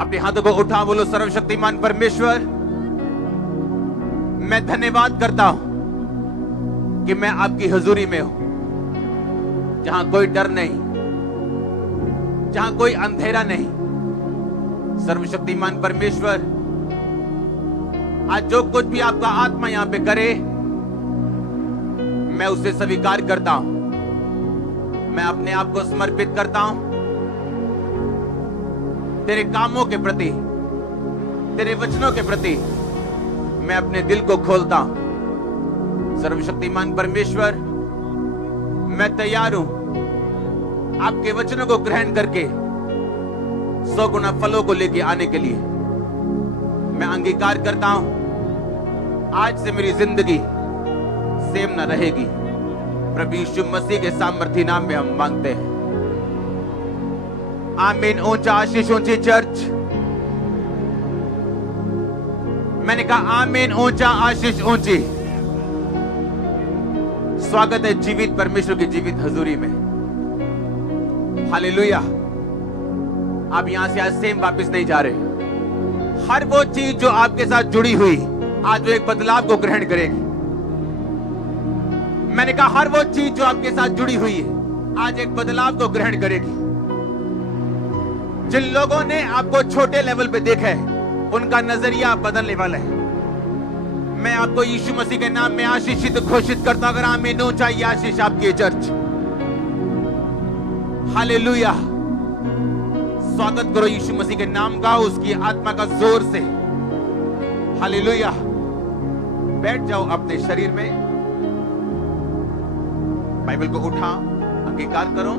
अपने हाथों को उठा, बोलो सर्वशक्तिमान परमेश्वर, मैं धन्यवाद करता हूं कि मैं आपकी हुजूरी में हूं, जहां कोई डर नहीं, जहां कोई अंधेरा नहीं। सर्वशक्तिमान परमेश्वर, आज जो कुछ भी आपका आत्मा यहां पे करे, मैं उसे स्वीकार करता हूं। मैं अपने आप को समर्पित करता हूं तेरे कामों के प्रति, तेरे वचनों के प्रति मैं अपने दिल को खोलता हूं। सर्वशक्तिमान परमेश्वर, मैं तैयार हूं आपके वचनों को ग्रहण करके 100 गुना फलों को लेके आने के लिए। मैं अंगीकार करता हूं आज से मेरी जिंदगी सेम न रहेगी। प्रभु यीशु मसीह के सामर्थी नाम में हम मांगते हैं, आमीन। ऊंचा आशीष ऊंची चर्च, मैंने कहा आमीन, ऊंचा आशीष ऊंची। स्वागत है जीवित परमेश्वर की जीवित हजूरी में। हालेलुया। आप यहां से आज सेम वापस नहीं जा रहे। हर वो चीज जो आपके साथ जुड़ी हुई, आज वो एक बदलाव को ग्रहण करेगी। मैंने कहा हर वो चीज जो आपके साथ जुड़ी हुई है, आज एक बदलाव को ग्रहण करेगी। जिन लोगों ने आपको छोटे लेवल पे देखा है, उनका नजरिया बदलने वाला है। मैं आपको यीशु मसीह के नाम में आशीषित घोषित करता हूं। अगर आमीन हो चाहिए आशीष आपकी चर्च। हालेलुया। स्वागत करो यीशु मसीह के नाम का, उसकी आत्मा का जोर से। हालेलुया। बैठ जाओ अपने शरीर में, बाइबल को उठा, अंगीकार करो,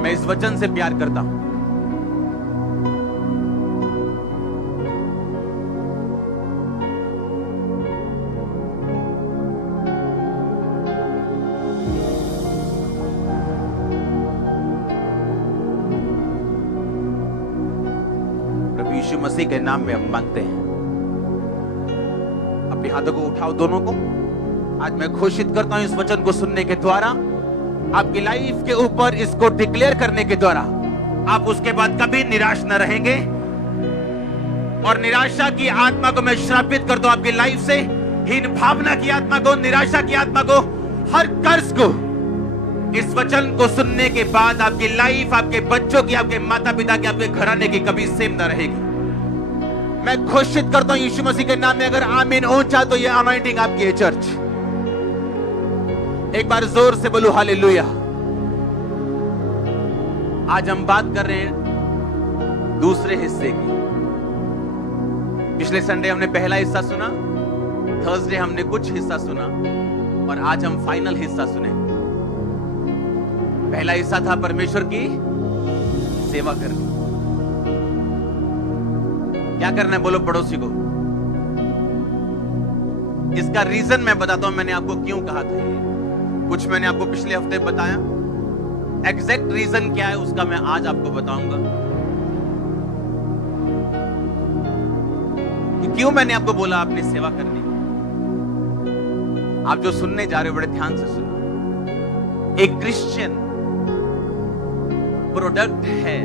मैं इस वचन से प्यार करता हूं। प्रभु यीशु मसीह के नाम में हम मांगते हैं। अपने हाथों को उठाओ दोनों को। आज मैं घोषित करता हूं इस वचन को सुनने के द्वारा, आपकी लाइफ के ऊपर इसको डिक्लेयर करने के द्वारा, आप उसके बाद कभी निराश न रहेंगे। और निराशा की आत्मा को मैं श्रापित करता हूं आपकी लाइफ से। हीन भावना की आत्मा को, निराशा की आत्मा को, हर कर्ज को इस वचन को सुनने के बाद आपकी लाइफ, आपके बच्चों की, आपके माता पिता की, आपके घराने की कभी सेम न रहेगी। मैं घोषित करता हूं यीशु मसीह के नाम में। अगर आमीन ऊंचा तो ये अनॉइंटिंग आपकी है चर्च। एक बार जोर से बोलो हालेलुया। आज हम बात कर रहे हैं दूसरे हिस्से की। पिछले संडे हमने पहला हिस्सा सुना, थर्सडे हमने कुछ हिस्सा सुना, और आज हम फाइनल हिस्सा सुने। पहला हिस्सा था परमेश्वर की सेवा करनी। क्या करना है बोलो पड़ोसी को। इसका रीजन मैं बताता हूं, मैंने आपको क्यों कहा था ये। कुछ मैंने आपको पिछले हफ्ते बताया, एग्जैक्ट रीजन क्या है उसका मैं आज आपको बताऊंगा कि क्यों मैंने आपको बोला आपने सेवा करनी। आप जो सुनने जा रहे हो बड़े ध्यान से सुनो। एक क्रिश्चियन प्रोडक्ट है,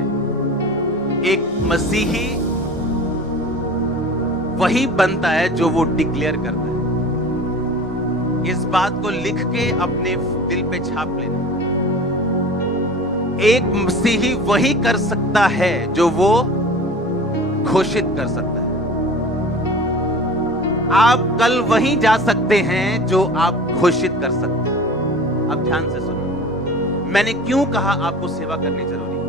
एक मसीही वही बनता है जो वो डिक्लेयर करता है। इस बात को लिख के अपने दिल पे छाप लेना। एक मसीही वही कर सकता है जो वो घोषित कर सकता है। आप कल वहीं जा सकते हैं जो आप घोषित कर सकते हैं। अब ध्यान से सुनो, मैंने क्यों कहा आपको सेवा करनी जरूरी है।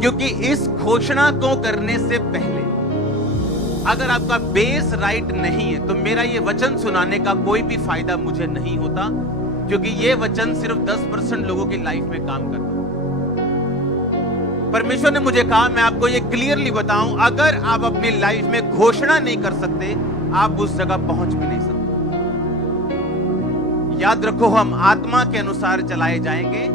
क्योंकि इस घोषणा को करने से पहले अगर आपका बेस राइट नहीं है, तो मेरा ये वचन सुनाने का कोई भी फायदा मुझे नहीं होता, क्योंकि ये वचन सिर्फ 10% लोगों की लाइफ में काम करता है। परमेश्वर ने मुझे कहा मैं आपको ये क्लियरली बताऊं, अगर आप अपनी लाइफ में घोषणा नहीं कर सकते, आप उस जगह पहुंच भी नहीं सकते। याद रखो, हम आत्मा के अनुसार चलाए जाएंगे,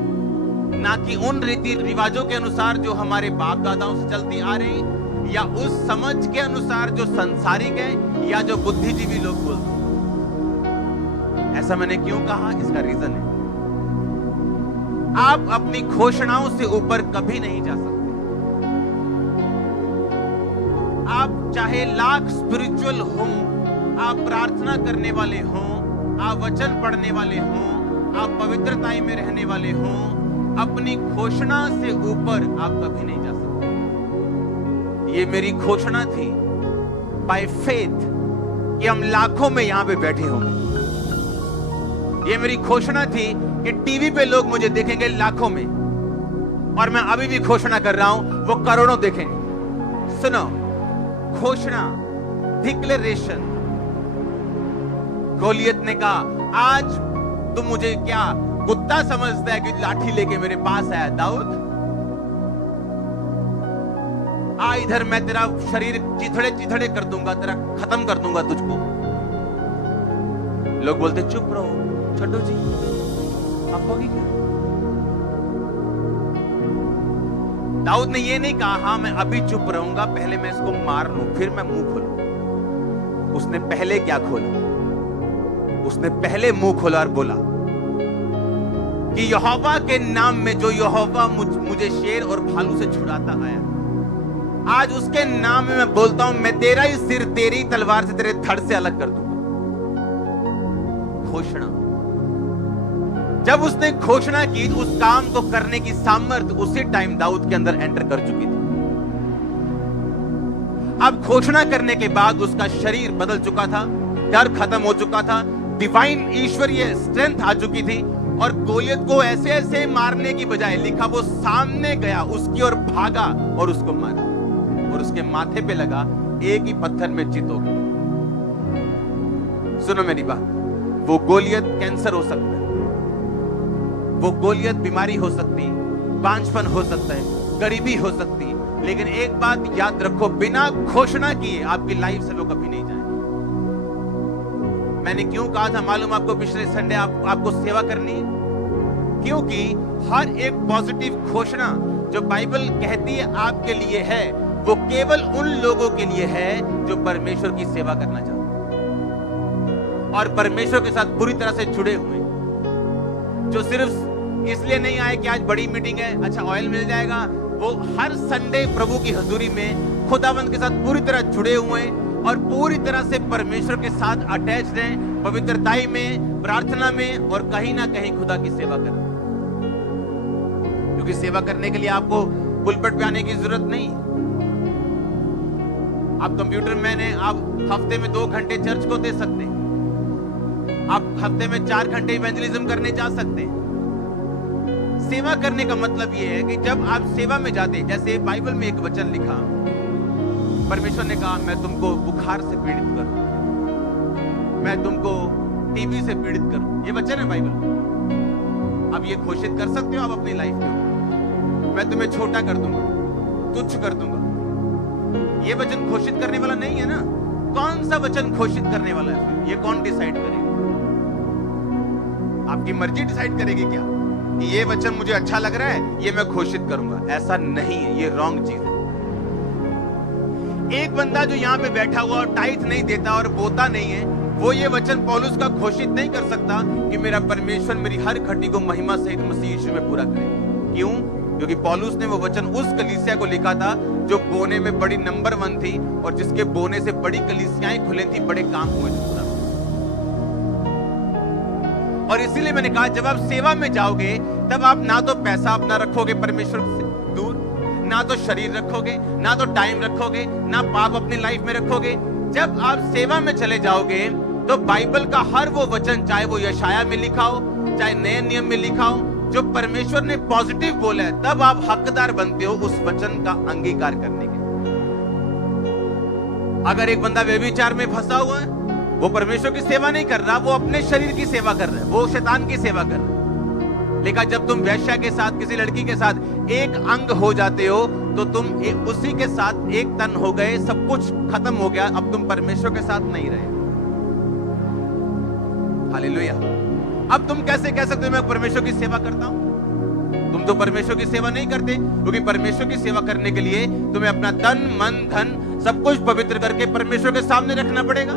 ना कि उन रीति रिवाजों के अनुसार जो हमारे बाप दादाओं से चलती आ रही, या उस समझ के अनुसार जो संसारिक है या जो बुद्धिजीवी लोग बोलते हैं। ऐसा मैंने क्यों कहा, इसका रीजन है, आप अपनी घोषणाओं से ऊपर कभी नहीं जा सकते। आप चाहे लाख स्पिरिचुअल हो, आप प्रार्थना करने वाले हो, आप वचन पढ़ने वाले हो, आप पवित्रता में रहने वाले हो, अपनी घोषणा से ऊपर आप कभी नहीं जा सकते। ये मेरी घोषणा थी बाय फेथ कि हम लाखों में यहां पे बैठे होंगे। ये मेरी घोषणा थी कि टीवी पे लोग मुझे देखेंगे लाखों में, और मैं अभी भी घोषणा कर रहा हूं वो करोड़ों देखेंगे। सुनो, घोषणा, डिक्लेरेशन। गोलियत ने कहा, आज तुम मुझे क्या कुत्ता समझता है कि लाठी लेके मेरे पास आया? दाऊद, आ इधर, मैं तेरा शरीर चिथड़े चिथड़े कर दूंगा, तेरा खत्म कर दूंगा तुझको। लोग बोलते चुप रहो, छोटू जी आप होगी क्या? दाऊद ने ये नहीं कहा हाँ मैं अभी चुप रहूंगा, पहले मैं इसको मार लूं फिर मैं मुंह खोलूं। उसने पहले क्या खोला? उसने पहले मुंह खोला और बोला कि यहोवा के नाम में जो यहोवा मुझे शेर और भालू से छुड़ाता आया, आज उसके नाम में मैं बोलता हूं, मैं तेरा ही सिर तेरी तलवार से तेरे धड़ से अलग कर दूंगा। घोषणा। जब उसने घोषणा की, उस काम को करने की सामर्थ्य उसी टाइम दाऊद के अंदर एंटर कर चुकी थी। अब घोषणा करने के बाद उसका शरीर बदल चुका था, डर खत्म हो चुका था, डिवाइन ईश्वरीय स्ट्रेंथ आ चुकी थी, और गोलियत को ऐसे ऐसे मारने की बजाय लिखा वो सामने गया, उसकी ओर भागा और उसको मारा, और उसके माथे पे लगा, एक ही पत्थर में चित हो गया। सुनो मेरी बात, वो गोलियत कैंसर हो सकता है, वो गोलियत बीमारी हो सकती है, बांझपन हो सकता है, गरीबी हो सकती है, लेकिन एक बात याद रखो, बिना घोषणा किए आपकी लाइफ से वो कभी नहीं जाएंगे। मैंने क्यों कहा था मालूम आपको पिछले संडे आपको सेवा करनी है? क्योंकि हर एक पॉजिटिव घोषणा जो बाइबल कहती है आपके लिए है, वो केवल उन लोगों के लिए है जो परमेश्वर की सेवा करना चाहते हैं और परमेश्वर के साथ पूरी तरह से जुड़े हुए, जो सिर्फ इसलिए नहीं आए कि आज बड़ी मीटिंग है, अच्छा ऑयल मिल जाएगा। वो हर संडे प्रभु की हजूरी में खुदावंद के साथ पूरी तरह जुड़े हुए और पूरी तरह से परमेश्वर के साथ अटैच्ड हैं, पवित्रताई में, प्रार्थना में, और कहीं ना कहीं खुदा की सेवा कर रहे हैं। क्योंकि सेवा करने के लिए आपको पुलपट पे आने की जरूरत नहीं। आप कंप्यूटर मैन हैं, आप हफ्ते में 2 घंटे चर्च को दे सकते हैं, आप हफ्ते में 4 घंटे इवेंजलिज्म करने जा सकते हैं। सेवा करने का मतलब यह है कि जब आप सेवा में जाते, जैसे बाइबल में एक वचन लिखा, परमेश्वर ने कहा मैं तुमको बुखार से पीड़ित करूं, मैं तुमको टीबी से पीड़ित करूं, ये वचन है बाइबल। अब ये घोषित कर सकते हो आप अपनी लाइफ में, मैं तुम्हें छोटा कर दूंगा, तुच्छ कर दूंगा। ये वचन घोषित करने वाला नहीं है ना। कौन सा वचन घोषित करने वाला है फिर? ये कौन डिसाइड करेगा? आपकी मर्जी डिसाइड करेगी क्या कि ये वचन मुझे अच्छा लग रहा है, ये मैं घोषित करूंगा? ऐसा नहीं है, ये रॉन्ग चीज है। एक बंदा जो यहाँ पे बैठा हुआ और टाइट नहीं देता और बोता नहीं है, वो ये वचन पौलुस का घोषित नहीं कर सकता कि मेरा परमेश्वर मेरी हर घटी को महिमा सहित मसीह यीशु में पूरा करे। क्यों? क्योंकि पौलुस ने वो वचन उस कलीसिया को लिखा था जो बोने में बड़ी नंबर 1 थी, और जिसके बोने से बड़ी कलीसियाएं खुले थी, बड़े काम हुए थे। और इसीलिए मैंने कहा जब आप सेवा में जाओगे तब आप ना तो पैसा अपना रखोगे परमेश्वर से दूर, ना तो शरीर रखोगे, ना तो टाइम रखोगे, ना पाप अपनी लाइफ में रखोगे। जब आप सेवा में चले जाओगे तो बाइबल का हर वो वचन, चाहे वो यशाया में लिखा हो, चाहे नए नियम में लिखा हो, जो परमेश्वर ने पॉजिटिव बोला है, तब आप हकदार बनते हो उस वचन का अंगीकार करने के। अगर एक बंदा व्यभिचार में फंसा हुआ है, वो परमेश्वर की सेवा नहीं कर रहा, वो अपने शरीर की सेवा कर रहा है, वो शैतान की सेवा कर रहा है। लेकिन जब तुम वेश्या के साथ, किसी लड़की के साथ एक अंग हो जाते हो, तो तुम उसी के साथ एक तन हो गए, सब कुछ खत्म हो गया, अब तुम परमेश्वर के साथ नहीं रहे। हालेलुया। अब तुम कैसे कह सकते हो मैं परमेश्वर की सेवा करता हूं? तुम तो परमेश्वर की सेवा नहीं करते, क्योंकि परमेश्वर की सेवा करने के लिए तुम्हें अपना तन, मन, धन सब कुछ पवित्र करके परमेश्वर के सामने रखना पड़ेगा।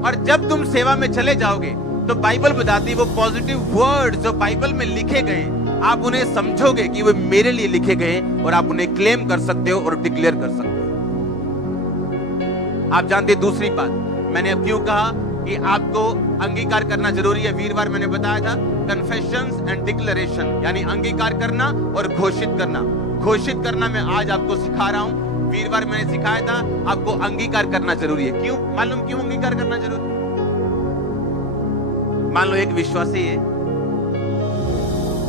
और जब तुम सेवा में चले जाओगे तो बाइबल बताती, वो पॉजिटिव वर्ड जो बाइबल में लिखे गए, आप उन्हें समझोगे कि वो मेरे लिए लिखे गए, और आप उन्हें क्लेम कर सकते हो और डिक्लेयर कर सकते हो। आप जानते दूसरी बात मैंने अब क्यों कहा कि आपको अंगीकार करना जरूरी है। वीरवार मैंने बताया था कन्फेशंस एंड डिक्लेरेशन, यानी अंगीकार करना और घोषित करना। घोषित करना मैं आज आपको सिखा रहा हूं, वीरवार मैंने सिखाया था आपको अंगीकार करना जरूरी है। क्यों मालूम, क्यों अंगीकार करना जरूरी है? मान लो एक विश्वासी है,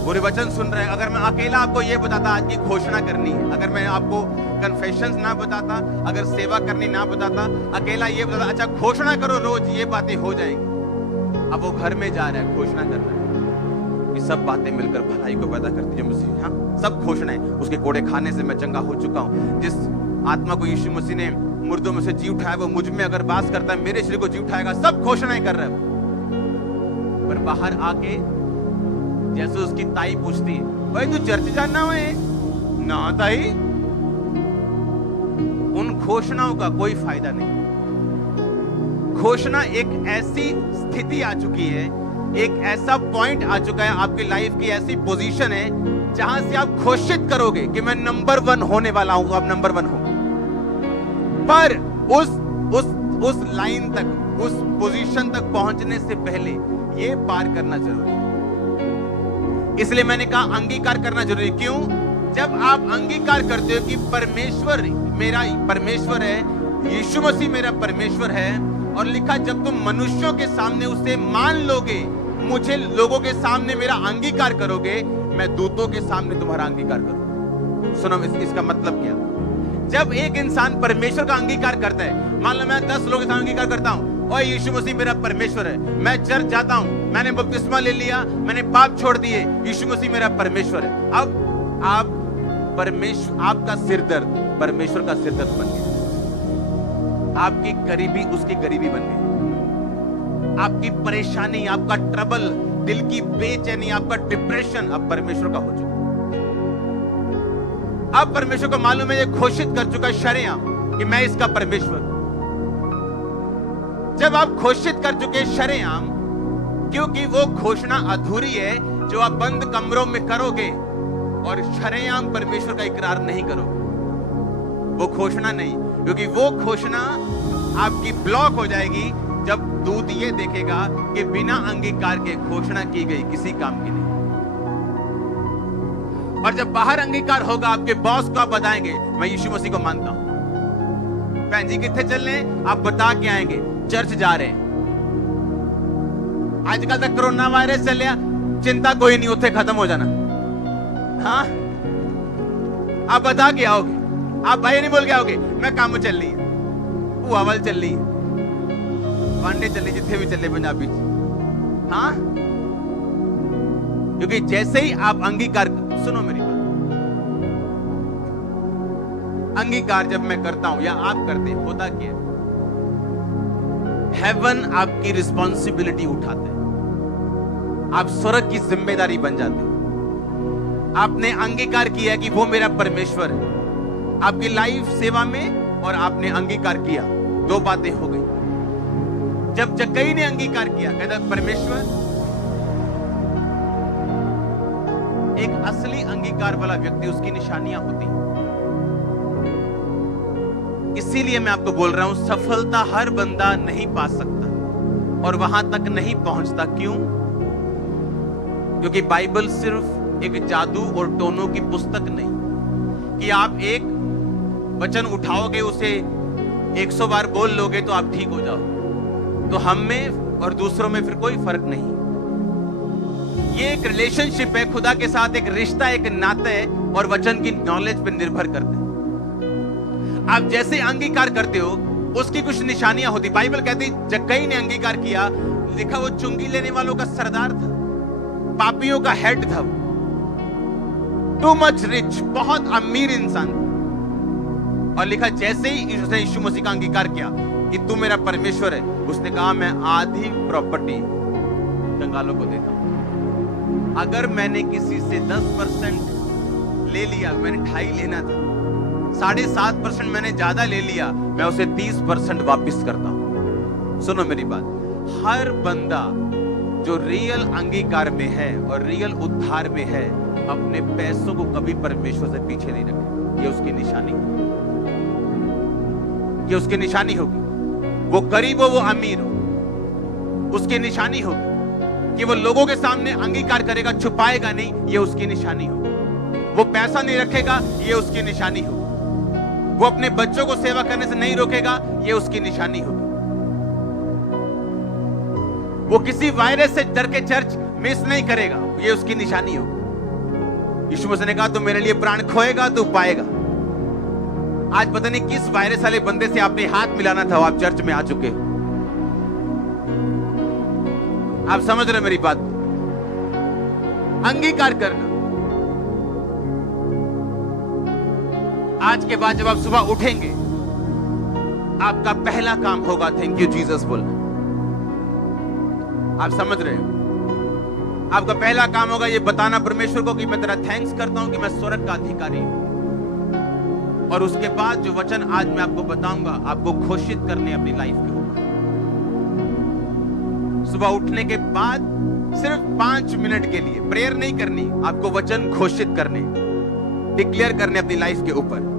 पूरे वचन सुन रहे हैं, अगर मैं अकेला आपको ये बताता आज की घोषणा करनी है, अगर मैं आपको कन्फेशंस ना बताता, अगर सेवा करनी ना बताता, अकेला ये बताता अच्छा घोषणा करो रोज, ये बातें हो जाएंगी। अब वो घर में जा रहा है, घोषणा कर रहा है कि सब बातें मिलकर भलाई को पैदा करती है मुझे, हाँ सब घोषणा है। उसके कोड़े खाने से मैं चंगा हो चुका हूँ। जिस आत्मा को यीशु मसीह ने मुर्दों में से जी उठाया वो मुझ में अगर वास करता है मेरे शरीर को जी उठाएगा। सब घोषणाएं कर रहा है। पर बाहर आके जैसे उसकी ताई पूछती है, भाई तू चर्च जाना है ना ताई? उन घोषणाओं का कोई फायदा नहीं। घोषणा एक ऐसी स्थिति आ चुकी है, एक ऐसा पॉइंट आ चुका है आपकी लाइफ की, ऐसी पोजीशन है जहां से आप घोषित करोगे कि मैं नंबर 1 होने वाला हूं। आप नंबर 1 हो, पर उस लाइन तक, उस पोजीशन तक पहुंचने से पहले ये पार करना जरूरी है। इसलिए मैंने कहा अंगीकार करना जरूरी। क्यों? जब आप अंगीकार करते हो कि परमेश्वर मेरा परमेश्वर है, यीशु मसीह मेरा परमेश्वर है, और लिखा जब तुम मनुष्यों के सामने उसे मान लोगे, मुझे लोगों के सामने मेरा अंगीकार करोगे, मैं दूतों के सामने तुम्हारा अंगीकार करूंगा। सुनो इसका मतलब क्या? जब एक इंसान परमेश्वर का अंगीकार करता है, मान लो मैं 10 लोगों के सामने अंगीकार करता हूं और यीशु मसीह मेरा परमेश्वर है, मैं चर्च जाता हूं, मैंने बपतिस्मा ले लिया, मैंने पाप छोड़ दिए, यीशु मसीह मेरा परमेश्वर है। अब आप परमेश्वर, आपका सिरदर्द परमेश्वर का सिरदर्द बन गया, आपकी गरीबी उसकी गरीबी बन गई, आपकी परेशानी, आपका ट्रबल, दिल की बेचैनी, आपका डिप्रेशन अब परमेश्वर का हो चुका। अब परमेश्वर को मालूम है, ये घोषित कर चुका शरेआम कि मैं इसका परमेश्वर। जब आप घोषित कर चुके शरेआम, क्योंकि वो घोषणा अधूरी है जो आप बंद कमरों में करोगे और शरेआम परमेश्वर का इकरार नहीं करोगे, वो घोषणा नहीं, क्योंकि वो घोषणा आपकी ब्लॉक हो जाएगी जब दूत ये देखेगा कि बिना अंगीकार के घोषणा की गई किसी काम की नहीं। और जब बाहर अंगीकार होगा, आपके बॉस को आप बताएंगे मैं यीशु मसीह को मानता हूं। बहन जी कितने चल रहे हैं? आप बता के आएंगे चर्च जा रहे हैं। आजकल तक कोरोना वायरस चल रहा, चिंता कोई नहीं, उत्थे खत्म हो जाना। हाँ आप बता के आओगे, आप भाई नहीं बोल के आओगे मैं काम चल रही है, पुआवल चल रही है, पांडे चल रही, जितने भी चल रहे पंजाबी। हाँ क्योंकि जैसे ही आप अंगीकार, सुनो मेरी बात, अंगीकार जब मैं करता हूं या आप करते हैं, होता क्या है? हेवन आपकी रिस्पॉन्सिबिलिटी उठाते हैं, आप स्वर्ग की जिम्मेदारी बन जाते हैं। आपने अंगीकार किया कि वो मेरा परमेश्वर है आपकी लाइफ सेवा में, और आपने अंगीकार किया, 2 बातें हो गई। जब जक्कई ने अंगीकार किया, कहता परमेश्वर, एक असली अंगीकार वाला व्यक्ति, उसकी निशानियां होती हैं। इसीलिए मैं आपको बोल रहा हूं, सफलता हर बंदा नहीं पा सकता और वहां तक नहीं पहुंचता। क्यों? क्योंकि बाइबल सिर्फ एक जादू और टोनों की पुस्तक नहीं कि आप एक वचन उठाओगे, उसे 100 बार बोल लोगे तो आप ठीक हो जाओ। तो हम में और दूसरों में फिर कोई फर्क नहीं। ये एक रिलेशनशिप है खुदा के साथ, एक रिश्ता, एक नाता है, और वचन की नॉलेज पर निर्भर करते हैं। आप जैसे अंगीकार करते हो उसकी कुछ निशानियां होती। बाइबल कहती जक्कई ने अंगीकार किया, लिखा वो चुंगी लेने वालों का सरदार था, पापियों का हेड था, टू मच रिच, बहुत अमीर इंसान था। और लिखा जैसे ही उसने यीशु मसीह का अंगीकार किया कि तू मेरा परमेश्वर है, उसने कहा मैं आधी प्रॉपर्टी कंगालों को देता हूं। अगर मैंने किसी से 10% ले लिया, मैंने 2.5 लेना था, 7.5% मैंने ज्यादा ले लिया, मैं उसे 30% वापस करता हूं। सुनो मेरी बात, हर बंदा जो रियल अंगीकार में है और रियल उद्धार में है, अपने पैसों को कभी परमेश्वर से पीछे नहीं रखे। ये उसकी निशानी, ये उसकी निशानी होगी। वो गरीब हो वो अमीर हो, उसकी निशानी होगी कि वो लोगों के सामने अंगीकार करेगा, छुपाएगा नहीं, ये उसकी निशानी होगी। वो पैसा नहीं रखेगा, ये उसकी निशानी होगी। वो अपने बच्चों को सेवा करने से नहीं रोकेगा, ये उसकी निशानी होगी। वो किसी वायरस से डर के चर्च मिस नहीं करेगा, ये उसकी निशानी होगी। यीशु मसीह ने कहा, तू मेरे लिए प्राण खोएगा तो पाएगा। आज पता नहीं किस वायरस वाले बंदे से आपने हाथ मिलाना था, आप चर्च में आ चुके हो। आप समझ रहे मेरी बात? अंगीकार करना। आज के बाद जब आप सुबह उठेंगे, आपका पहला काम होगा थैंक यू जीसस बोलना। आप समझ रहे हो? आपका पहला काम होगा ये बताना परमेश्वर को कि मैं तेरा थैंक्स करता हूं कि मैं स्वर्ग का अधिकारी हूं। और उसके बाद जो वचन आज मैं आपको बताऊंगा, आपको घोषित करने अपनी लाइफ के ऊपर। सुबह उठने के बाद सिर्फ 5 मिनट के लिए प्रेयर नहीं करनी, आपको वचन घोषित करने, डिक्लेयर करने अपनी लाइफ के ऊपर।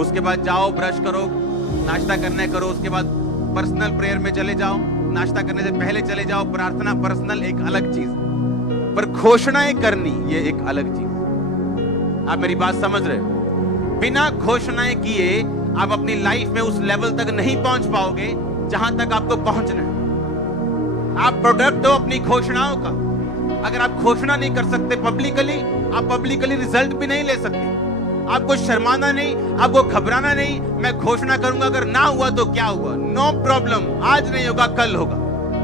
उसके बाद जाओ, ब्रश करो, नाश्ता करना है करो, उसके बाद पर्सनल प्रेयर में चले जाओ, नाश्ता करने से पहले चले जाओ। प्रार्थना पर्सनल एक अलग चीज, पर घोषणाएं करनी ये एक अलग चीज। आप मेरी बात समझ रहे हो? बिना घोषणाएं किए आप अपनी लाइफ में उस लेवल तक नहीं पहुंच पाओगे जहां तक आपको पहुंचना है। आप प्रोडक्ट हो अपनी घोषणाओं का। अगर आप घोषणा नहीं कर सकते पब्लिकली, आप पब्लिकली रिजल्ट भी नहीं ले सकते। आपको शर्माना नहीं, आपको घबराना नहीं। मैं घोषणा करूंगा, अगर ना हुआ तो क्या हुआ, नो प्रॉब्लम। आज नहीं होगा, कल होगा,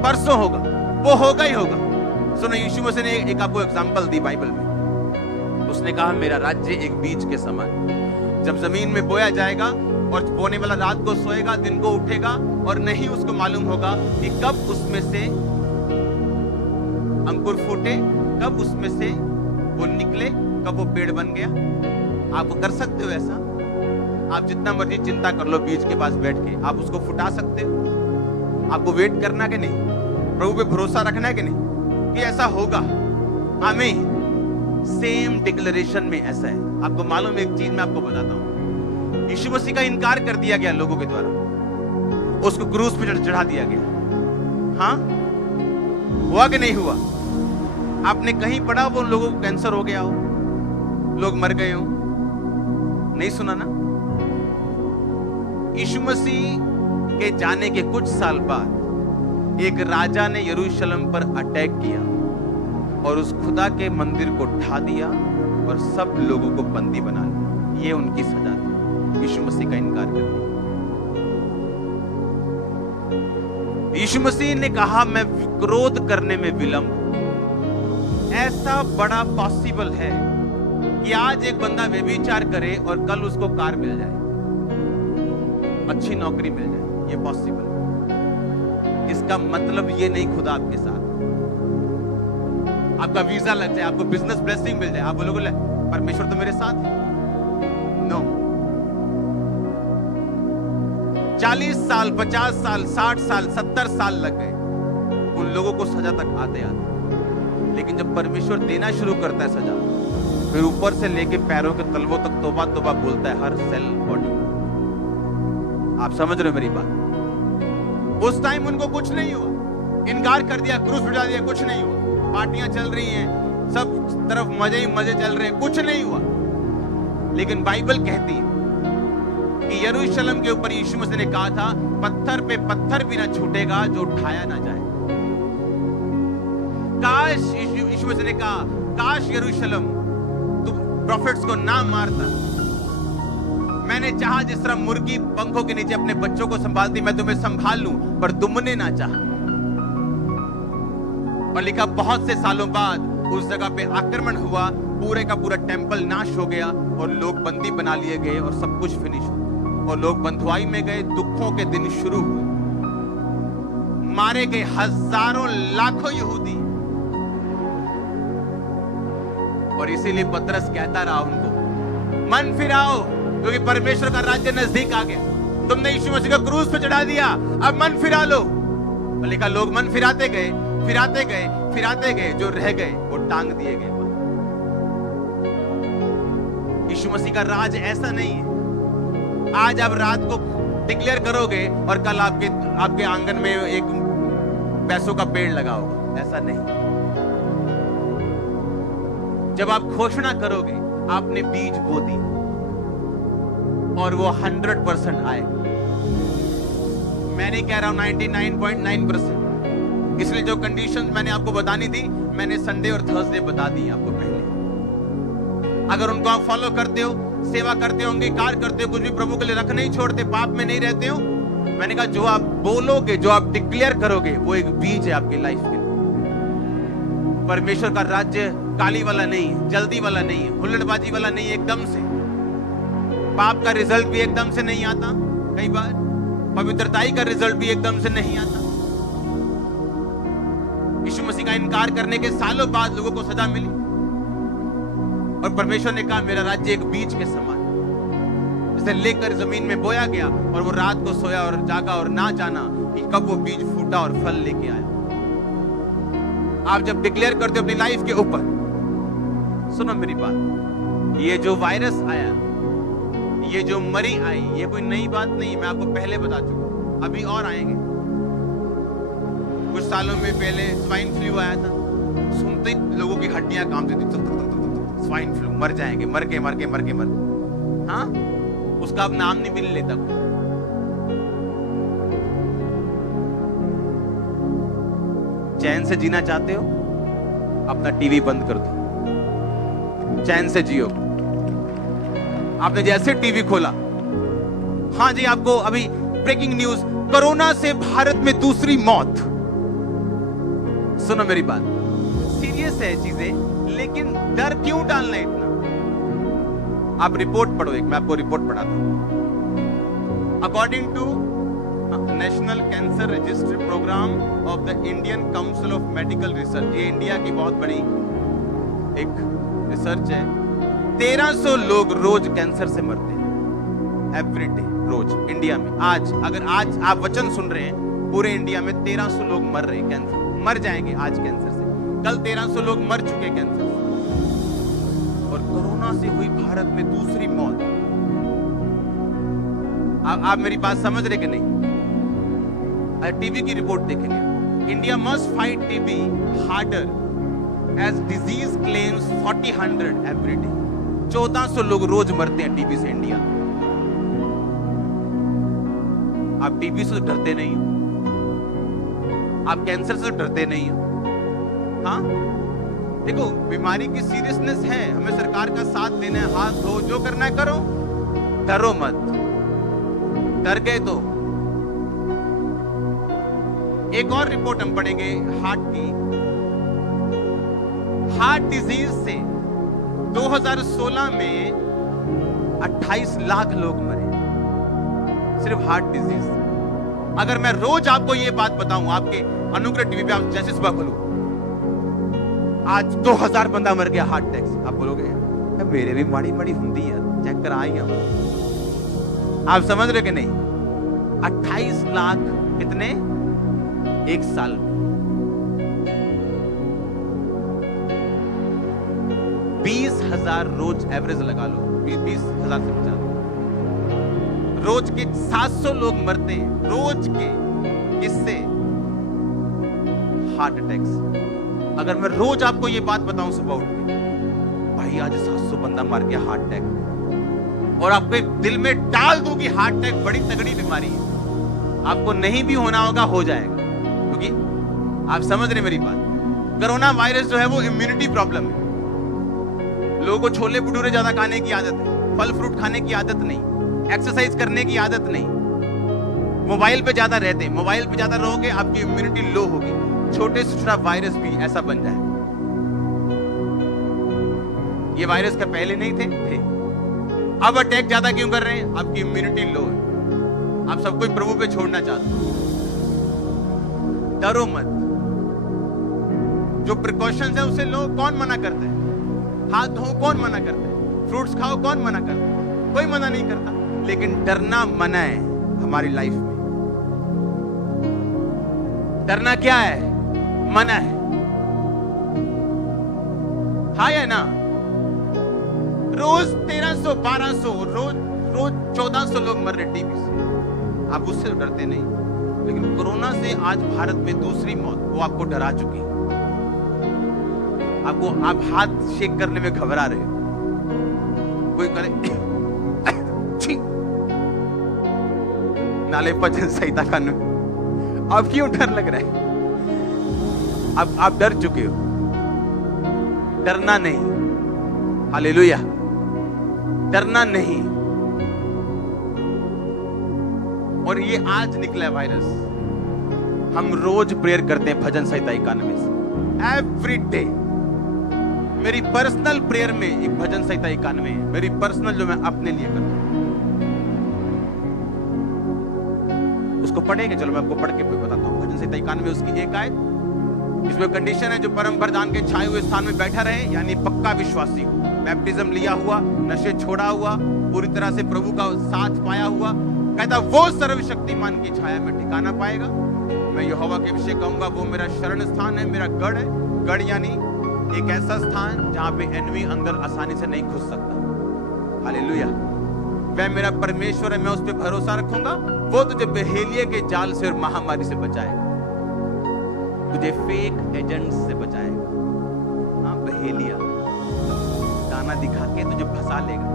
परसों होगा, वो होगा ही होगा। सुनो, यीशु मसीह ने एक आपको एग्जांपल दी बाइबल में। उसने कहा मेरा राज्य एक बीज के समान, जब जमीन में बोया जाएगा और बोने वाला रात को सोएगा, दिन को उठेगा और नहीं उसको मालूम होगा कि कब उसमें से अंकुर फूटे, कब उसमें से वो निकले, कब वो पेड़ बन गया। आप कर सकते हो ऐसा? आप जितना मर्जी चिंता कर लो, बीज के पास बैठ के आप उसको फुटा सकते हो। आपको वेट करना कि नहीं, प्रभु पे भरोसा रखना है कि नहीं कि ऐसा होगा। आमीन। सेम डिक्लेरेशन में ऐसा है। आपको मालूम है एक चीज मैं आपको बताता हूं, यीशु मसीह का इनकार कर दिया गया लोगों के द्वारा, उसको क्रूस पे चढ़ा दिया गया। हाँ, हुआ कि नहीं हुआ? आपने कहीं पढ़ा वो लोगों को कैंसर हो गया हो, लोग मर गए हो? नहीं सुना ना? यीशु मसीह के जाने के कुछ साल बाद एक राजा ने यरूशलेम पर अटैक किया और उस खुदा के मंदिर को ढा दिया और सब लोगों को बंदी बना लिया। ये उनकी सजा थी, यीशु मसीह का इनकार कर दिया। यीशु मसीह ने कहा मैं क्रोध करने में विलंब। ऐसा बड़ा पॉसिबल है कि आज एक बंदा व्यभिचार करे और कल उसको कार मिल जाए, अच्छी नौकरी मिल जाए। ये पॉसिबल है। इसका मतलब ये नहीं खुदा आपके साथ, आपका वीजा लग जाए, आपको बिजनेस ब्लेसिंग मिल जाए, आप बोलोगे परमेश्वर तो मेरे साथ है। नो। 40 साल, 50 साल, 60 साल, 70 साल लग गए उन लोगों को सजा तक आते आते। लेकिन जब परमेश्वर देना शुरू करता है सजा, फिर ऊपर से लेके पैरों के तलवों तक तौबा तौबा बोलता है हर सेल बॉडी। आप समझ रहे हो मेरी बात? उस टाइम उनको कुछ नहीं हुआ, इनकार कर दिया, क्रूस बिठा दिया, कुछ नहीं हुआ। पार्टियां चल रही हैं, सब तरफ मजे ही मजे चल रहे हैं, कुछ नहीं हुआ। लेकिन बाइबल कहती है कि यरूशलेम के ऊपर यीशु मसीह ने कहा था पत्थर पे पत्थर भी ना छूटेगा जो उठाया ना जाए। काश, यीशु मसीह ने कहा काश यरूशलेम तू प्रॉफिट्स को ना मारता। मैंने चाहा जिस तरह मुर्गी पंखों के नीचे अपने बच्चों को संभालती, मैं तुम्हें संभाल लूं, पर तुमने ना चाहा। और लिखा बहुत से सालों बाद उस जगह पे आक्रमण हुआ, पूरे का पूरा टेंपल नाश हो गया और लोग बंदी बना लिए गए और सब कुछ फिनिश हो और लोग बंधुआई में गए। दुखों के दिन शुरू हुए, मारे गए हजारों लाखों यहूदी। और इसीलिए पतरस कहता रहा उनको मन फिराओ, क्योंकि परमेश्वर का राज्य नजदीक आ गया। तुमने यीशु मसीह को क्रूस पे चढ़ा दिया, अब मन फिरा लो। और लिखा लोग मन फिराते गए, फिराते गए, फिराते गए, जो रह गए वो टांग दिए गए। यीशु मसीह का राज ऐसा नहीं है आज आप रात को डिक्लेयर करोगे और कल आपके आंगन में एक पैसों का पेड़ लगा होगा, ऐसा नहीं। जब आप घोषणा करोगे, आपने बीज बो दी और वो 100% आए। मैं नहीं कह रहा हूं 99.9%, इसलिए जो कंडीशंस मैंने आपको बतानी थी, मैंने संडे और थर्सडे बता दी आपको पहले। अगर उनको आप फॉलो करते हो, सेवा करते हो, अंगीकार करते हो, कुछ भी प्रभु के लिए रख नहीं छोड़ते, पाप में नहीं रहते हो, मैंने कहा जो आप बोलोगे, जो आप डिक्लेयर करोगे, वो एक बीज है आपकी लाइफ के लिए। परमेश्वर का राज्य काली वाला नहीं है, जल्दी वाला नहीं है, हुल्लड़बाजी वाला नहीं है, एकदम से। पाप का रिजल्ट भी एकदम से नहीं आता, कई बार पवित्रताई का रिजल्ट भी एकदम से नहीं आता। यीशु मसीह का इनकार करने के सालों बाद लोगों को सजा मिली और परमेश्वर ने कहा मेरा राज्य एक बीज के समान, जिसे लेकर जमीन में बोया गया और वो रात को सोया और जागा और ना जाना कि कब वो बीज फूटा और फल लेके आया। आप जब डिक्लेयर करते हो अपनी लाइफ के ऊपर, सुनो मेरी बात, ये जो वायरस आया, ये जो मरी आई, ये कोई नई बात नहीं, मैं आपको पहले बता चुका, अभी और आएंगे। कुछ सालों में पहले स्वाइन फ्लू आया था, सुनते ही लोगों की हड्डियां कांपती थी, स्वाइन फ्लू, मर जाएंगे, मर के हाँ, उसका अब नाम नहीं मिल लेता। चैन से जीना चाहते हो, अपना टीवी बंद कर दो, चैन से जियो। आपने जैसे टीवी खोला, हाँ जी, आपको अभी ब्रेकिंग न्यूज, कोरोना से भारत में दूसरी मौत। सुनो मेरी बात, सीरियस है चीजें, लेकिन डर क्यों डालना है इतना? आप रिपोर्ट पढ़ो, एक मैं आपको रिपोर्ट पढ़ाता हूं। According to national cancer register programme of the Indian council of medical research, ये इंडिया की बहुत बड़ी एक रिसर्च है, 1300 लोग रोज कैंसर से मरते हैं, एवरीडे, रोज इंडिया में। आज अगर आज आप वचन सुन रहे हैं, पूरे इंडिया में 1300 लोग मर रहे हैं, कैंसर, मर जाएंगे आज कैंसर से। कल 1300 लोग मर चुके कैंसर से, और कोरोना से हुई भारत में दूसरी मौत। आप मेरी बात समझ रहे कि नहीं? टीबी की रिपोर्ट देखेंगे, India must fight TB harder as disease claims 40,100 every day. 1400 लोग रोज मरते हैं टीबी से इंडिया। आप टीबी से डरते नहीं हो, आप कैंसर से डरते नहीं हो। हाँ, देखो बीमारी की सीरियसनेस है, हमें सरकार का साथ देना है, हाथ धो, जो करना है करो, डरो मत। डर गए तो एक और रिपोर्ट हम पढ़ेंगे हार्ट की। हार्ट डिजीज से 2016 में 28 लाख लोग मरे, सिर्फ हार्ट डिजीज से। अगर मैं रोज आपको ये बात बताऊं, आपके अनुग्रह टीवी पे आप जैसे सुबह खोलो, आज 2000 बंदा मर गया हार्ट अटैक से, आप बोलोगे मेरे भी माड़ी माड़ी हुंदी है, चेक करा आई हूं। आप समझ रहे कि नहीं? 28 लाख कितने एक साल में। 20,000 रोज एवरेज लगा लो, 20,000 से बचा लो। रोज के 700 लोग मरते हैं, रोज के, किससे? हार्ट अटैक से। अगर मैं रोज आपको ये बात बताऊं सुबह उठ के, भाई आज 700 बंदा मार गया हार्ट अटैक, और आपके दिल में डाल दूं कि हार्ट अटैक बड़ी तगड़ी बीमारी है, आपको नहीं भी होना होगा, हो जाएगा। क्योंकि आप समझ रहे मेरी बात, कोरोना वायरस जो है वो इम्यूनिटी प्रॉब्लम है। लोगों को छोले भटूरे ज्यादा खाने की आदत है, फल फ्रूट खाने की आदत नहीं, एक्सरसाइज करने की आदत नहीं, मोबाइल पे ज्यादा रहते, मोबाइल पे ज्यादा रहोगे आपकी इम्यूनिटी लो होगी, छोटे से छोटा वायरस भी ऐसा बन जाए। ये वायरस का पहले नहीं थे। अब अटैक ज्यादा क्यों कर रहे हैं? आपकी इम्यूनिटी लो है, आप सब कुछ प्रभु पे छोड़ना चाहते हो। डरो मत, जो प्रिकॉशंस है उसे लो। कौन मना करता है? हाथ धो कौन मना करता है? फ्रूट्स खाओ कौन मना करता है? कोई मना नहीं करता, लेकिन डरना मना है हमारी लाइफ में। डरना क्या है? मना है। हाँ या ना? रोज 1300 1200 रोज 1400 लोग मर रहे टीबी से। आप उससे तो डरते नहीं, लेकिन कोरोना से आज भारत में दूसरी मौत, वो आपको डरा चुकी है। आप हाथ शेक करने में घबरा रहे हो, कोई करे नाले भजन संहिता कानून, अब क्यों डर लग रहा है? अब आप डर चुके हो, डरना नहीं। हालेलुया, डरना नहीं। और ये आज निकला है वायरस। हम रोज प्रेयर करते हैं भजन संहिता 91 से, एवरी डे। मेरी पर्सनल प्रेयर में एक भजन संहिता 91 है, मेरी पर्सनल जो मैं अपने लिए करता हूं, उसको पढ़ेंगे। चलो मैं आपको पढ़ के बताता हूं। भजन संहिता 91 उसकी एक आयत, इसमें कंडीशन है जो परम प्रधान के छाए हुए स्थान में बैठा रहे, यानी पक्का विश्वासी हो, बैप्टिज्म लिया हुआ, नशे छोड़ा हुआ, पूरी तरह से प्रभु का साथ पाया हुआ। कहता वो सर्वशक्तिमान की छाया में ठिकाना पाएगा। मैं यहोवा के विषय कहूंगा, वो मेरा शरण स्थान है, मेरा गढ़ है। गढ़ यानी एक ऐसा स्थान जहां पे एनिमी अंदर आसानी से नहीं घुस सकता। हालेलुया। वह मेरा परमेश्वर है, मैं उस पर भरोसा रखूंगा। वो तुझे बहेलिये के जाल से और महामारी से बचाएगा, तुझे फेक एजेंट्स से बचाएगा। हाँ, बहेलिया दाना दिखा के तुझे फंसा लेगा,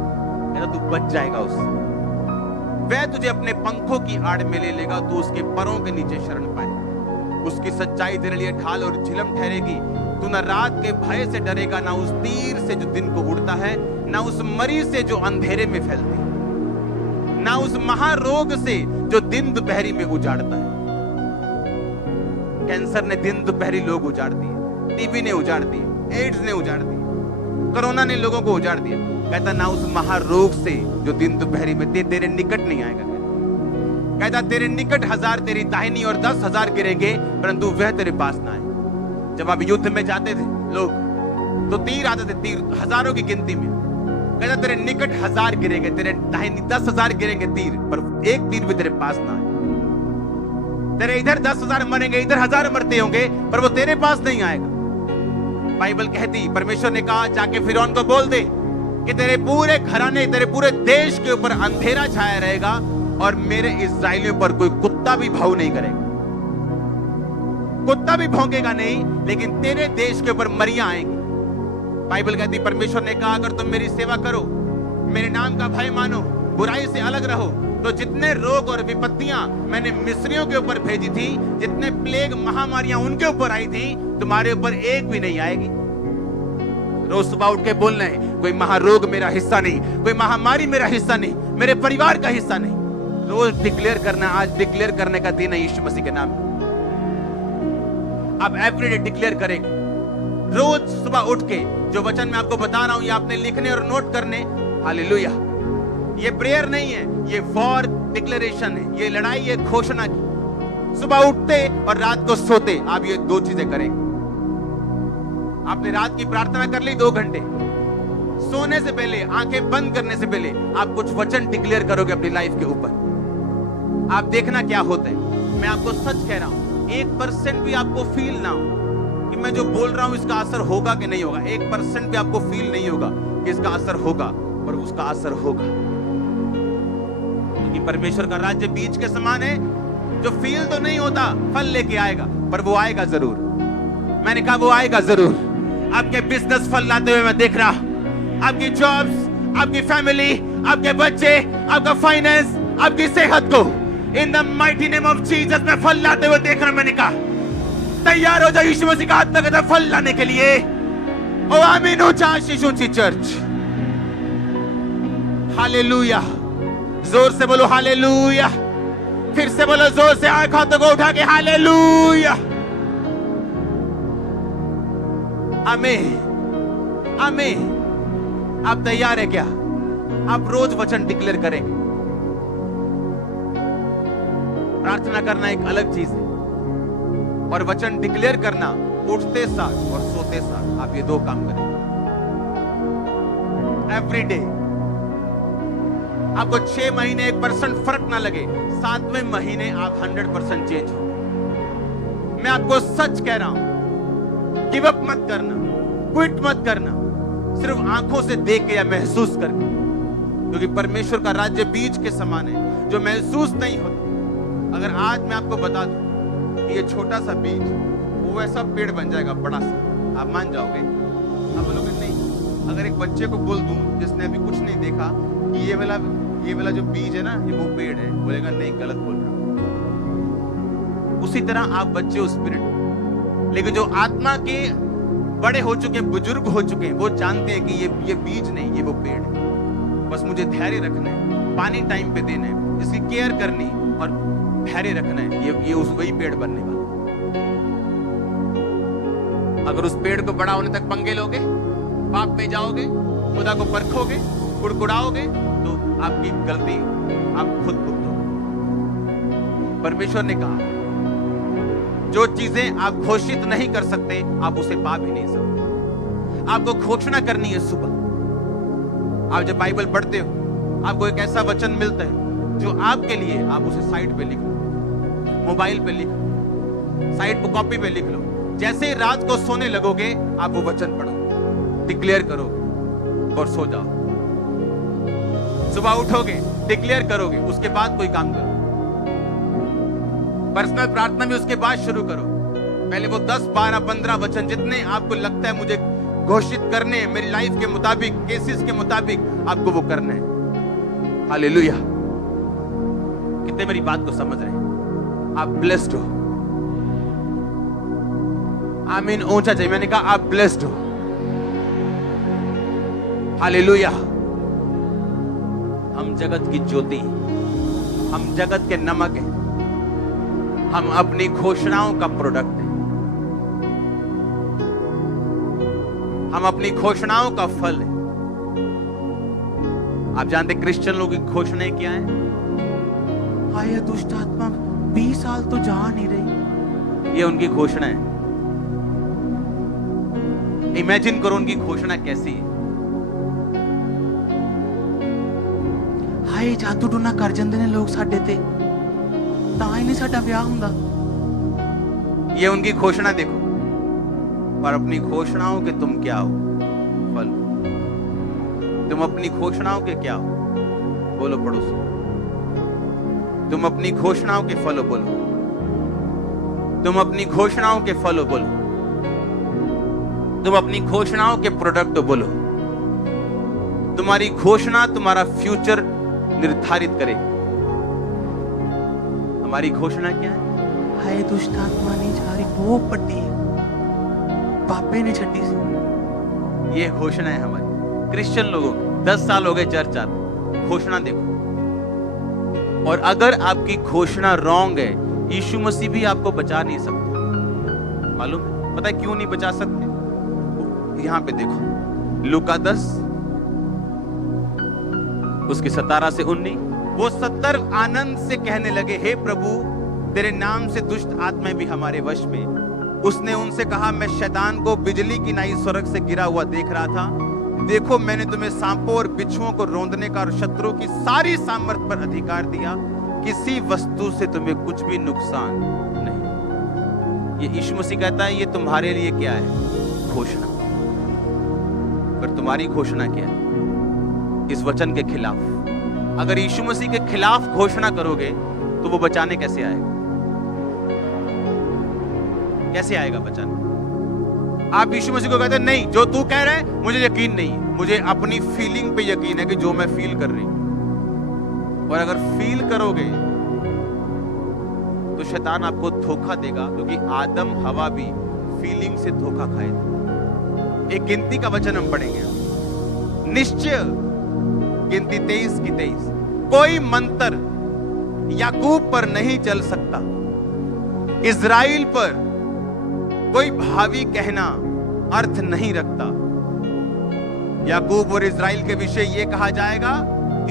कहता तू बच जाएगा उससे। वह तुझे अपने पंखों की आड़ में ले लेगा, तू उसके परों के नीचे शरण पाएगा। उसकी सच्चाई तेरे लिए ढाल और झिलम ठहरेगी। तू न रात के भय से डरेगा, ना उस तीर से जो दिन को उड़ता है, ना उस मरी से जो अंधेरे में फैलती है, ना उस महारोग से जो दिन दोपहरी में उजाड़ता है। कैंसर ने दिन दोपहरी लोग उजाड़ दिए, टीबी ने उजाड़ दिए, एड्स ने उजाड़ दिए, कोरोना ने लोगों को उजाड़ दिया। कहता ना उस महारोग से जो दिन दोपहरी में तेरे निकट नहीं आएगा। कहता तेरे निकट 1000 तेरी दाहिनी और 10,000 गिरेंगे, परंतु वह तेरे पास ना आए। जब आप युद्ध में जाते थे लोग, तो तीर आते थे, तीर हजारों की गिनती में। कहता तेरे निकट 1000 गिरेंगे, तेरे दाहिनी 10,000 गिरेंगे तीर, पर एक तीर भी तेरे पास ना आए। तेरे इधर 10,000 मरेंगे, इधर 1000 मरते होंगे, पर वो तेरे पास नहीं आएगा। बाइबल कहती, परमेश्वर ने कहा जाके फिरौन को बोल दे कि तेरे पूरे घराने, तेरे पूरे देश के ऊपर अंधेरा छाया रहेगा और मेरे इस्राएलियों पर कोई कुत्ता भी भाव नहीं करेगा। कुत्ता भी भौंकेगा नहीं, लेकिन तेरे देश के ऊपर मरियां आएंगी। बाइबल कहती, परमेश्वर ने कहा अगर तुम मेरी सेवा करो, मेरे नाम का भय मानो, बुराई से अलग रहो, तो जितने रोग और विपत्तियां मैंने मिस्रियों के ऊपर भेजी थी, जितने प्लेग महामारियां उनके ऊपर आई थी, तुम्हारे ऊपर एक भी नहीं आएगी। रोज सुबह उठ के बोलना है, कोई महारोग मेरा हिस्सा नहीं, कोई महामारी मेरा हिस्सा नहीं, मेरे परिवार का हिस्सा नहीं। रोज डिक्लेयर करना। आज डिक्लेयर करने का दिन है यीशु मसीह के नाम में। आप एवरीडे डिक्लेयर करेंगे। रोज सुबह उठ के जो वचन मैं आपको बता रहा हूं, ये आपने लिखने और नोट करने। हालेलुया। ये प्रेयर नहीं है, ये वॉर डिक्लेरेशन है, ये लड़ाई, ये घोषणा की। सुबह उठते और रात को सोते आप ये 2 चीजें करेंगे। आपने रात की प्रार्थना कर ली 2 घंटे, सोने से पहले, आंखें बंद करने से पहले आप कुछ वचन डिक्लेयर करोगे अपनी लाइफ के ऊपर। आप देखना क्या होता है। मैं आपको सच कह रहा हूं, 1% भी आपको फील ना हो कि मैं जो बोल रहा हूं इसका असर होगा कि नहीं होगा। 1% भी आपको फील नहीं होगा कि इसका असर होगा, पर उसका असर होगा, क्योंकि परमेश्वर का राज्य बीज के समान है, जो फील तो नहीं होता, फल लेके आएगा, पर वो आएगा जरूर। मैंने कहा वो आएगा जरूर। आपके बिजनेस फल लाते हुए मैं देख रहा, आपकी जॉब्स, आपकी फैमिली, आपके बच्चे, आपका फाइनेंस, आपकी सेहत को in the mighty name of Jesus में फल लाते हुए देख रहा। मैंने कहा तैयार हो जाओ यीशु मसीह का हाथ में फल लाने के लिए। ओ आमीन ऊंचा यीशु की चर्च। हालेलुया। जोर से बोलो हालेलुया। फिर से बोलो जोर से, आंख हाथों को उठा के हालेलुया। आमीन आमीन। आप तैयार है क्या? आप रोज वचन डिक्लेयर करेंगे। प्रार्थना करना एक अलग चीज है, और वचन डिक्लेयर करना उठते साथ और सोते साथ आप ये 2 काम करें एवरी डे। आपको 6 महीने 1% फर्क ना लगे, 7वें महीने आप 100% चेंज हो। मैं आपको सच कह रहा हूं, गिव अप मत करना, क्विट मत करना, सिर्फ आंखों से देख के या महसूस करके, क्योंकि परमेश्वर का राज्य बीज के समान है, जो महसूस नहीं होता अगर आज मैं आपको बता दूं कि ये छोटा सा बीज वो ऐसा पेड़ बन जाएगा बड़ा सा, आप मान जाओगे? आप बोलोगे नहीं। अगर एक बच्चे को बोल दूं जिसने अभी कुछ नहीं देखा कि ये वाला जो बीज है ना, ये वो पेड़ है, बोलेगा नहीं, गलत बोल रहा हूं। उसी तरह आप बच्चे हो स्पिरिट, लेकिन जो आत्मा के बड़े हो चुके हैं, बुजुर्ग हो चुके हैं, वो जानते हैं कि ये बीज नहीं, ये वो पेड़ है। बस मुझे धैर्य रखना है, पानी टाइम पे देना है, इसकी केयर करनी और धैर्य रखना है, ये उस वही पेड़ बनने वाला। अगर उस पेड़ को बड़ा होने तक पंगे लोगे, पाप में जाओगे, खुदा को परखोगे, कुड़कुड़ाओगे, तो आपकी गलती आप खुद भुगतोगे। परमेश्वर ने कहा जो चीजें आप घोषित नहीं कर सकते, आप उसे पा भी नहीं सकते। आपको घोषणा करनी है। सुबह आप जब बाइबल पढ़ते हो, आपको एक ऐसा वचन मिलता है जो आपके लिए, आप उसे साइड पे लिख लो, मोबाइल पे लिख लो, साइड पे कॉपी पे लिख लो। जैसे ही रात को सोने लगोगे, आप वो वचन पढ़ो, डिक्लेयर करोगे और सो जाओ। सुबह उठोगे, डिक्लेयर करोगे, उसके बाद कोई काम करो। पर्सनल प्रार्थना भी उसके बाद शुरू करो। पहले वो 10, 12, 15 वचन जितने आपको लगता है मुझे घोषित करने हैं, मेरी लाइफ के मुताबिक, केसेस के मुताबिक, आपको वो करना है। हालेलुया। कितने मेरी बात को समझ रहे हैं? आप ब्लेस्ड हो। आमीन ऊंचा चाहिए। मैंने कहा आप ब्लेस्ड हो। हालेलुया। हम जगत की ज्योति, हम जगत के नमक हैं, हम अपनी घोषणाओं का प्रोडक्ट हैं, हम अपनी घोषणाओं का फल है। आप जानते क्रिश्चियन लोगों की घोषणाएं क्या है? हाय दुष्ट आत्मा 20 साल तो जा नहीं रही, ये उनकी घोषणा है। इमेजिन करो उनकी घोषणा कैसी है। हाय जादू टूना कर जांदे ने लोग साडे ते, तां ही नहीं साडा ब्याह हुंदा। ये उनकी घोषणा देखो। पर अपनी घोषणाओं के तुम क्या हो? फल। तुम अपनी घोषणाओं के क्या हो? बोलो पड़ोसी। तुम अपनी घोषणाओं के फल हो, बोलो। तुम अपनी घोषणाओं के फल हो, बोलो। तुम अपनी घोषणाओं के प्रोडक्ट हो, बोलो। तुम्हारी घोषणा तुम्हारा फ्यूचर निर्धारित करेगी। हमारी घोषणा क्या है? हाय दुष्ट आत्मा नहीं जा रही, वो पट्टी है, पापे ने छड्डी सी। ये घोषणा है हमारी क्रिश्चियन लोगों की। 10 साल हो गए चर्च आते, घोषणा देखो। और अगर आपकी घोषणा रॉन्ग है, यीशु मसीह भी आपको बचा नहीं सकते। मालूम है? पता है क्यों नहीं बचा सकते? यहां पे देखो, लूका 10 उसके 17 से 19। वो 70 आनंद से कहने लगे, हे प्रभु तेरे नाम से दुष्ट आत्माएं भी हमारे वश में। उसने उनसे कहा, मैं शैतान को बिजली की नाई स्वर्ग से गिरा हुआ देख रहा था। देखो मैंने तुम्हें सांपों और बिच्छुओं को रौंदने का और शत्रु की सारी सामर्थ पर अधिकार दिया, किसी वस्तु से तुम्हें कुछ भी नुकसान नहीं। ये यीशु मसीह कहता है, ये तुम्हारे लिए क्या है? घोषणा। पर तुम्हारी घोषणा क्या है? इस वचन के खिलाफ। अगर यीशु मसीह के खिलाफ घोषणा करोगे तो वो बचाने कैसे आएगा? कैसे आएगा बचाने? आप यीशु मसीह को कहते हैं, नहीं जो तू कह रहा है मुझे यकीन नहीं है, मुझे अपनी फीलिंग पे यकीन है कि जो मैं फील कर रही हूं। और अगर फील करोगे तो शैतान आपको धोखा देगा, क्योंकि आदम हवा भी फीलिंग से धोखा खाए थे। एक गिनती का वचन हम पढ़ेंगे, निश्चय गिनती 23 की 23। कोई मंत्र याकूब पर नहीं चल सकता, इज़राइल पर कोई भावी कहना अर्थ नहीं रखता। याकूब और इज़राइल के विषय यह कहा जाएगा,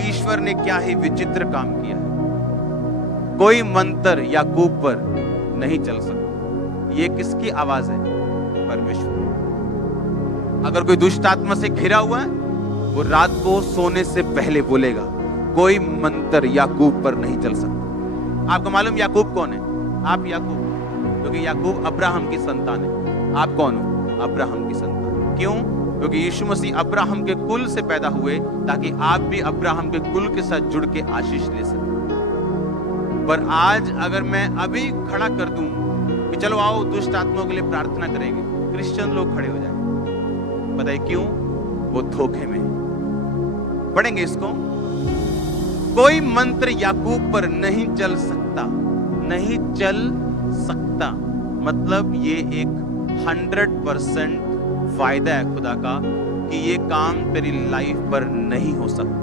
ईश्वर ने क्या ही विचित्र काम किया है। कोई मंत्र याकूब पर नहीं चल सकता। ये किसकी आवाज है? परमेश्वर। अगर कोई दुष्ट आत्मा से घिरा हुआ है, वो रात को सोने से पहले बोलेगा, कोई मंत्र याकूब पर नहीं चल सकता। आपको मालूम याकूब कौन है? आप याकूब, क्योंकि याकूब अब्राहम की संतान है। आप कौन हो? अब्राहम की संतान। क्यों? क्योंकि यीशु मसीह अब्राहम के कुल से पैदा हुए, ताकि आप भी अब्राहम के कुल के साथ जुड़ के आशीष ले सकें। पर आज अगर मैं अभी खड़ा कर दूं कि चलो आओ दुष्ट आत्माओं के लिए प्रार्थना करेंगे, क्रिश्चियन लोग खड़े हो जाएंगे। बताइए क्यों? वो धोखे में। पढ़ेंगे इसको। कोई मंत्र याकूब पर नहीं चल सकता, नहीं चल सकता मतलब ये एक 100% फायदा है खुदा का कि ये काम तेरी लाइफ पर नहीं हो सकता,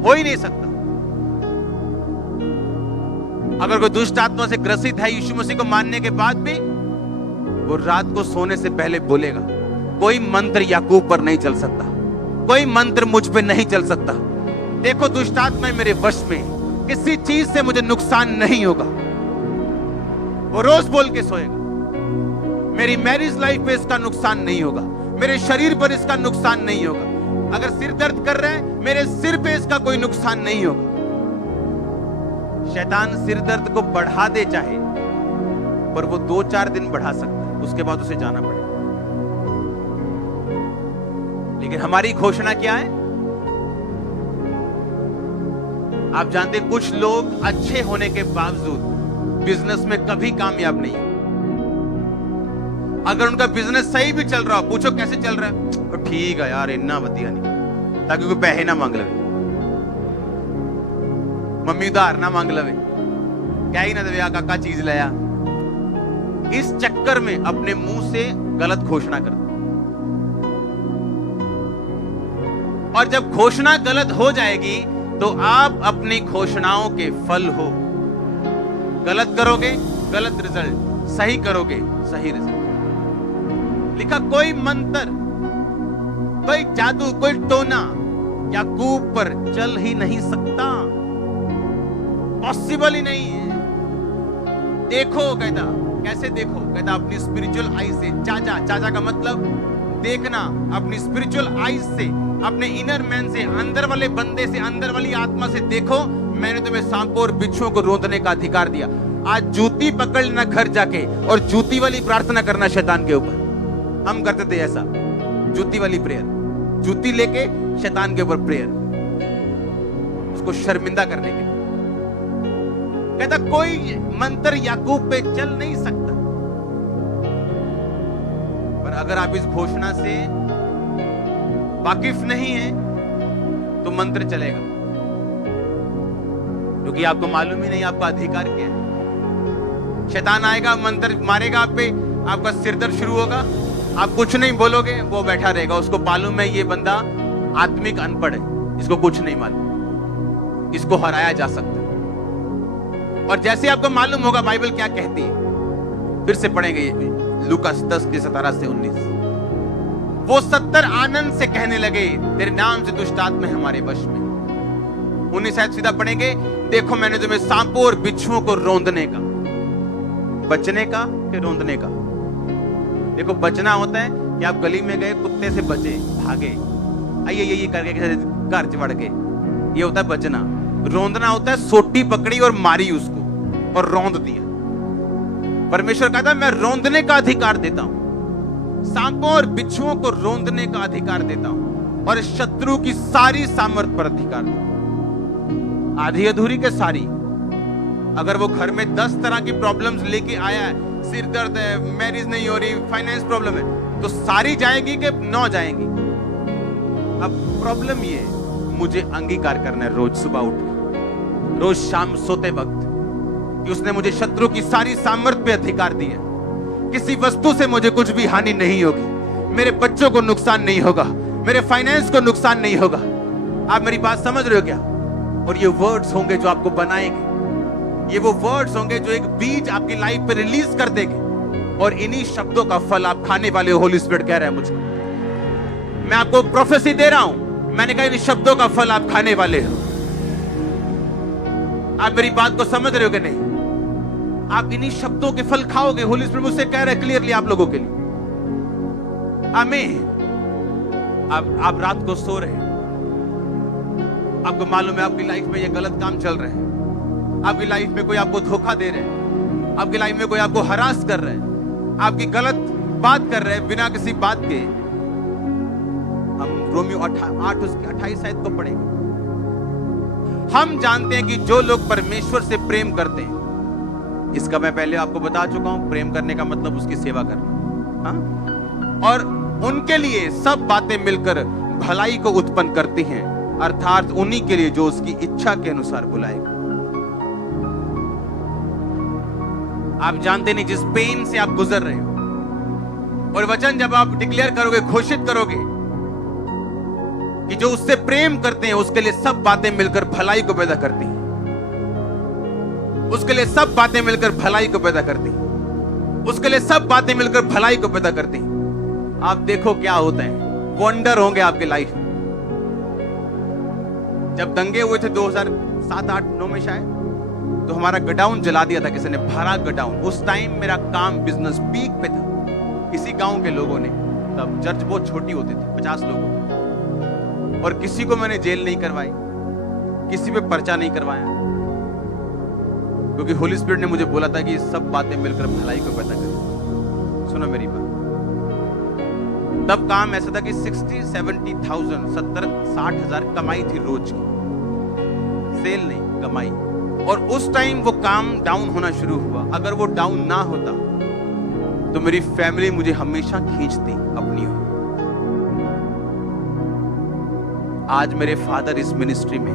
हो ही नहीं सकता। अगर कोई दुष्ट आत्मा से ग्रसित है यीशु मसीह को मानने के बाद भी, वो रात को सोने से पहले बोलेगा कोई मंत्र याकूब पर नहीं चल सकता, कोई मंत्र मुझ पे नहीं चल सकता। देखो दुष्ट आत्मा मेरे वश में, किसी चीज से मुझे नुकसान नहीं होगा। वो रोज बोल के सोएगा मेरी मैरिज लाइफ पे इसका नुकसान नहीं होगा, मेरे शरीर पर इसका नुकसान नहीं होगा। अगर सिर दर्द कर रहा है मेरे सिर पे इसका कोई नुकसान नहीं होगा। शैतान सिर दर्द को बढ़ा दे चाहे, पर वो 2-4 दिन बढ़ा सकता है, उसके बाद उसे जाना पड़ेगा। लेकिन हमारी घोषणा क्या है? आप जानते कुछ लोग अच्छे होने के बावजूद बिजनेस में कभी कामयाब नहीं हो। अगर उनका बिजनेस सही भी चल रहा हो, पूछो कैसे चल रहा है, तो ठीक है यार इतना बतिया नहीं, ताकि कोई पैसे ना मांग लवे, मम्मी उधार ना मांग लवे, क्या ही ना दे काका चीज लाया। इस चक्कर में अपने मुंह से गलत घोषणा कर दो। और जब घोषणा गलत हो जाएगी तो आप अपनी घोषणाओं के फल हो। गलत करोगे गलत रिजल्ट, सही करोगे सही रिजल्ट। लिखा कोई मंत्र, कोई जादू, कोई टोना याकूब पर चल ही नहीं सकता, पॉसिबल ही नहीं है। देखो कहता, कैसे देखो? कहता अपनी स्पिरिचुअल आई से। चाचा, चाचा का मतलब देखना, अपनी स्पिरिचुअल आईज से, अपने इनर मैन से, अंदर वाले बंदे से, अंदर वाली आत्मा से देखो, मैंने तुम्हें सांपों और बिच्छुओं को रोंदने का अधिकार दिया। आज जूती पकड़ लेना घर जाके और जूती वाली प्रार्थना करना शैतान के ऊपर। हम करते थे ऐसा, जूती वाली प्रेयर, जूती लेके शैतान के ऊपर प्रेयर, उसको शर्मिंदा करने के लिए। कहता कोई मंत्र याकूब पे चल नहीं सकता। पर अगर आप इस घोषणा से वाकिफ नहीं है तो मंत्र चलेगा, क्योंकि आपको मालूम ही नहीं आपका अधिकार क्या है। शैतान आएगा, मंत्र मारेगा आप पे, आपका सिरदर्द शुरू होगा, आप कुछ नहीं बोलोगे, वो बैठा रहेगा। उसको मालूम है ये बंदा आत्मिक अनपढ़ है, इसको कुछ नहीं मालूम, इसको हराया जा सकता है। और जैसे आपको मालूम होगा बाइबल क्या कहती है, फिर से पढ़ेंगे लूका 10 के 17 से 19। वो 70 आनंद से कहने लगे तेरे नाम से दुष्ट आत्मा हमारे वश में। 19 शायद सीधा पढ़ेंगे, देखो मैंने तुम्हें सांपों और बिच्छुओं को रोंदने का, बचने का कि रोंदने का? देखो बचना होता है कि आप गली में गए, कुत्ते से बचे, भागे, आइए ये करके घर चढ़ के, ये होता है बचना। रोंदना होता है सोटी पकड़ी और मारी उसको और रोंद दिया। परमेश्वर कहता है मैं रोंदने का अधिकार देता हूं, सांपों और बिच्छुओं को रोंदने का अधिकार देता हूं, और शत्रु की सारी सामर्थ पर अधिकार देता हूं। आधी अधूरी के सारी। अगर वो घर में 10 तरह की प्रॉब्लम्स लेके आया है, सिर दर्द है, मैरिज नहीं हो रही, फाइनेंस प्रॉब्लम है, तो सारी जाएंगी कि 9 जाएंगी? अब प्रॉब्लम ये है, मुझे अंगीकार करना है रोज सुबह उठ के, रोज शाम सोते वक्त, कि उसने मुझे शत्रु की सारी सामर्थ पे अधिकार दिया। किसी वस्तु से मुझे कुछ भी हानि नहीं होगी, मेरे बच्चों को नुकसान नहीं होगा, मेरे फाइनेंस को नुकसान नहीं होगा। आप मेरी बात समझ रहे हो क्या? और ये वर्ड्स होंगे जो आपको बनाएंगे, ये वो वर्ड्स होंगे जो एक बीज आपकी लाइफ पे रिलीज कर देंगे, और इन्हीं शब्दों का फल आप खाने वाले हो। होली स्पिरिट कह रहा है मुझे, मैं आपको प्रोफेसी दे रहा हूं, मैंने कहा इन शब्दों का फल आप खाने वाले हो। आप मेरी बात को समझ रहे हो कि नहीं? आप इन्हीं शब्दों के फल खाओगे। होली स्पिरिट मुझसे कह रहे हैं क्लियरली आप लोगों के लिए। आमीन। आप रात को सो रहे हैं, आपको मालूम है आपकी लाइफ में ये गलत काम चल रहे हैं, आपकी लाइफ में कोई आपको धोखा दे रहे हैं, आपकी लाइफ में कोई आपको हरास कर रहे हैं, आपकी गलत बात कर रहे हैं बिना किसी बात के। हम रोमियो 8 उसके 28 शायद को पढ़ेंगे। हम जानते हैं कि जो लोग परमेश्वर से प्रेम करते हैं, इसका मैं पहले आपको बता चुका हूं, प्रेम करने का मतलब उसकी सेवा करना। हाँ? और उनके लिए सब बातें मिलकर भलाई को उत्पन्न करती हैं, अर्थात उन्हीं के लिए जो उसकी इच्छा के अनुसार बुलाएगा। आप जानते नहीं जिस पेन से आप गुजर रहे हो, और वचन जब आप डिक्लेयर करोगे, घोषित करोगे कि जो उससे प्रेम करते हैं उसके लिए सब बातें मिलकर भलाई को पैदा करती हैं, उसके लिए सब बातें मिलकर भलाई को पैदा करती हैं, उसके लिए सब बातें मिलकर भलाई को पैदा करती हैं। आप देखो क्या होता है, वंडर होंगे आपके लाइफ में। जब दंगे हुए थे 2007, 8, 9 में शायद, तो हमारा गडाउन जला दिया था किसी ने, भरा गडाउन। उस टाइम मेरा काम, बिजनेस पीक पे था। किसी गांव के लोगों ने, तब चर्च बहुत छोटी होती थी, 50 लोगों, और किसी को मैंने जेल नहीं करवाई, किसी पे पर्चा नहीं करवाया, क्योंकि होली स्पिरिट ने मुझे बोला था कि सब बातें मिलकर भलाई को पैदा करें। सुनो मेरी बात, तब काम ऐसा था कि 60-70,000, 70-60,000 कमाई थी रोज की, सेल नहीं, कमाई। और उस टाइम वो काम डाउन होना शुरू हुआ। अगर वो डाउन ना होता तो मेरी फैमिली मुझे हमेशा खींचती अपनी ओर। आज मेरे फादर इस मिनिस्ट्री में,